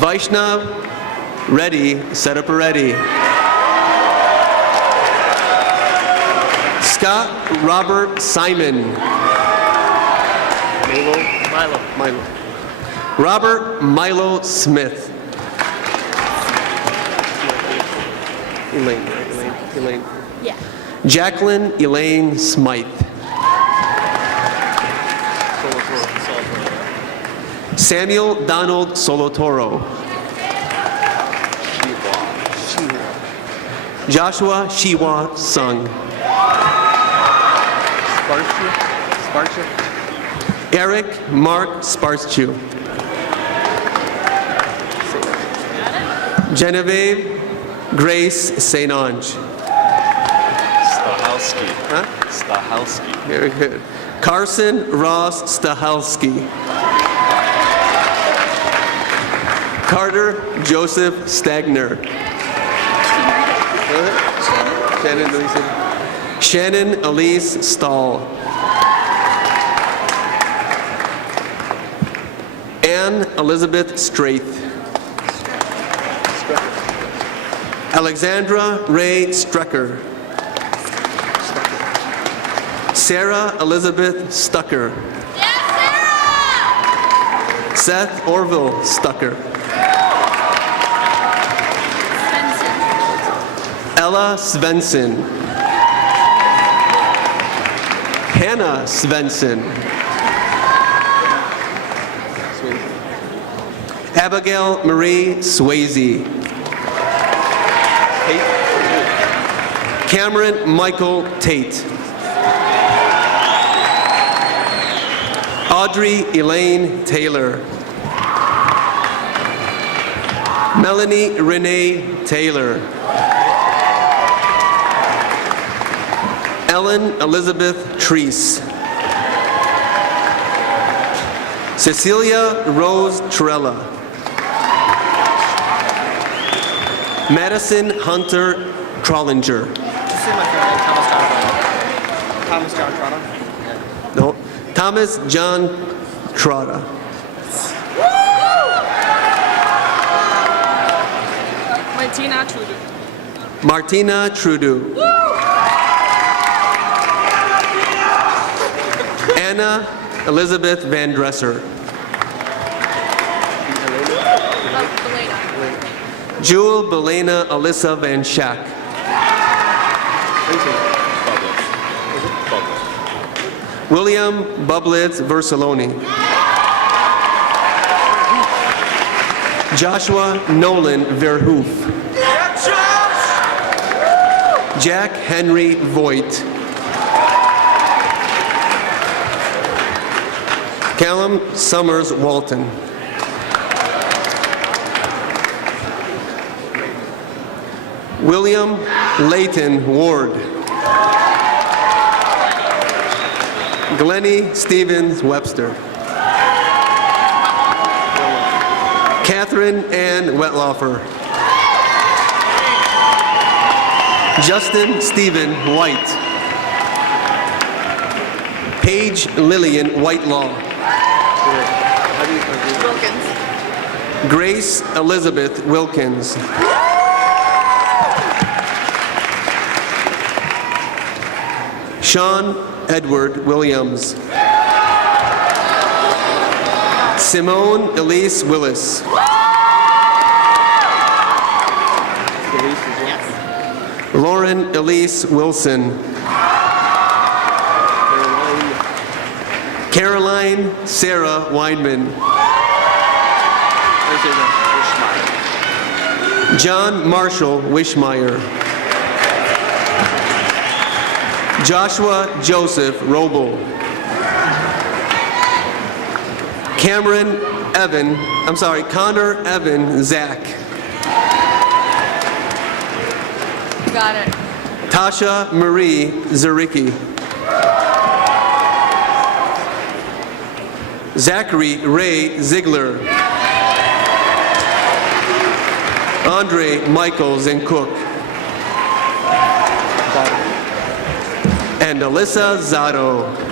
Vaishnav Reddy Setupareddy. Scott Robert Simon. Milo. Robert Milo Smith. Elaine. Yeah. Jacqueline Elaine Smythe. Samuel Donald Solotoro. Joshua Shiwa Sung. Sparcher. Eric Mark Sparchu. Genevieve Grace St. Ange. Stahelski. Huh? Stahelski. Very good. Carson Ross Stahelski. Carter Joseph Stagner. Shannon Elise Stahl. Anne Elizabeth Straith. Alexandra Ray Strecker. Sarah Elizabeth Stucker. Seth Orville Stucker. Ella Svensson. Hannah Svensson. Abigail Marie Swayze. Cameron Michael Tate. Audrey Elaine Taylor. Melanie Renee Taylor. Ellen Elizabeth Treese. Cecilia Rose Trella. Madison Hunter Trollinger. Thomas John Trotta. No, Thomas John Trotta. Martina Trudeau. Martina Trudeau. Anna Elizabeth Van Dresser. Jewel Belena Alyssa Van Schack. William Bublitz Versaloni. Joshua Nolan Verhoof. Jack Henry Voigt. Callum Summers Walton. William Layton Ward. Glennie Stevens Webster. Catherine Ann Wetlaufer. Justin Stephen White. Paige Lillian Whitelaw. Wilkins. Grace Elizabeth Wilkins. Sean Edward Williams. Simone Elise Willis. Lauren Elise Wilson. Caroline Sarah Weinman. John Marshall Wishmeyer. Joshua Joseph Roble. Connor Evan Zach. Got it. Tasha Marie Zaricki. Zachary Ray Ziegler. Andre Michael Zencook. And Alyssa Zotto.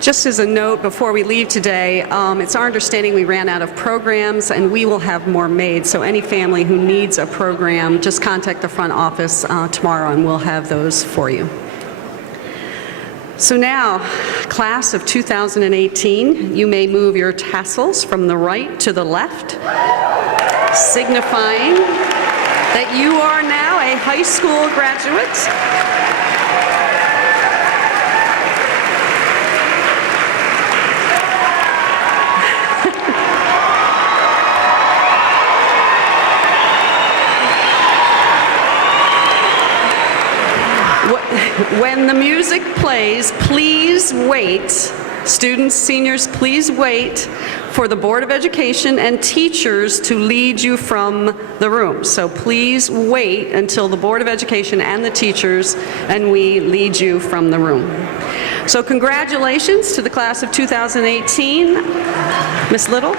Just as a note before we leave today, it's our understanding we ran out of programs and we will have more made. So any family who needs a program, just contact the front office tomorrow and we'll have those for you. So now, class of 2018, you may move your tassels from the right to the left, signifying that you are now a high school graduate. When the music plays, please wait. Students, seniors, please wait for the Board of Education and teachers to lead you from the room. So please wait until the Board of Education and the teachers and we lead you from the room. So congratulations to the class of 2018. Ms. Little.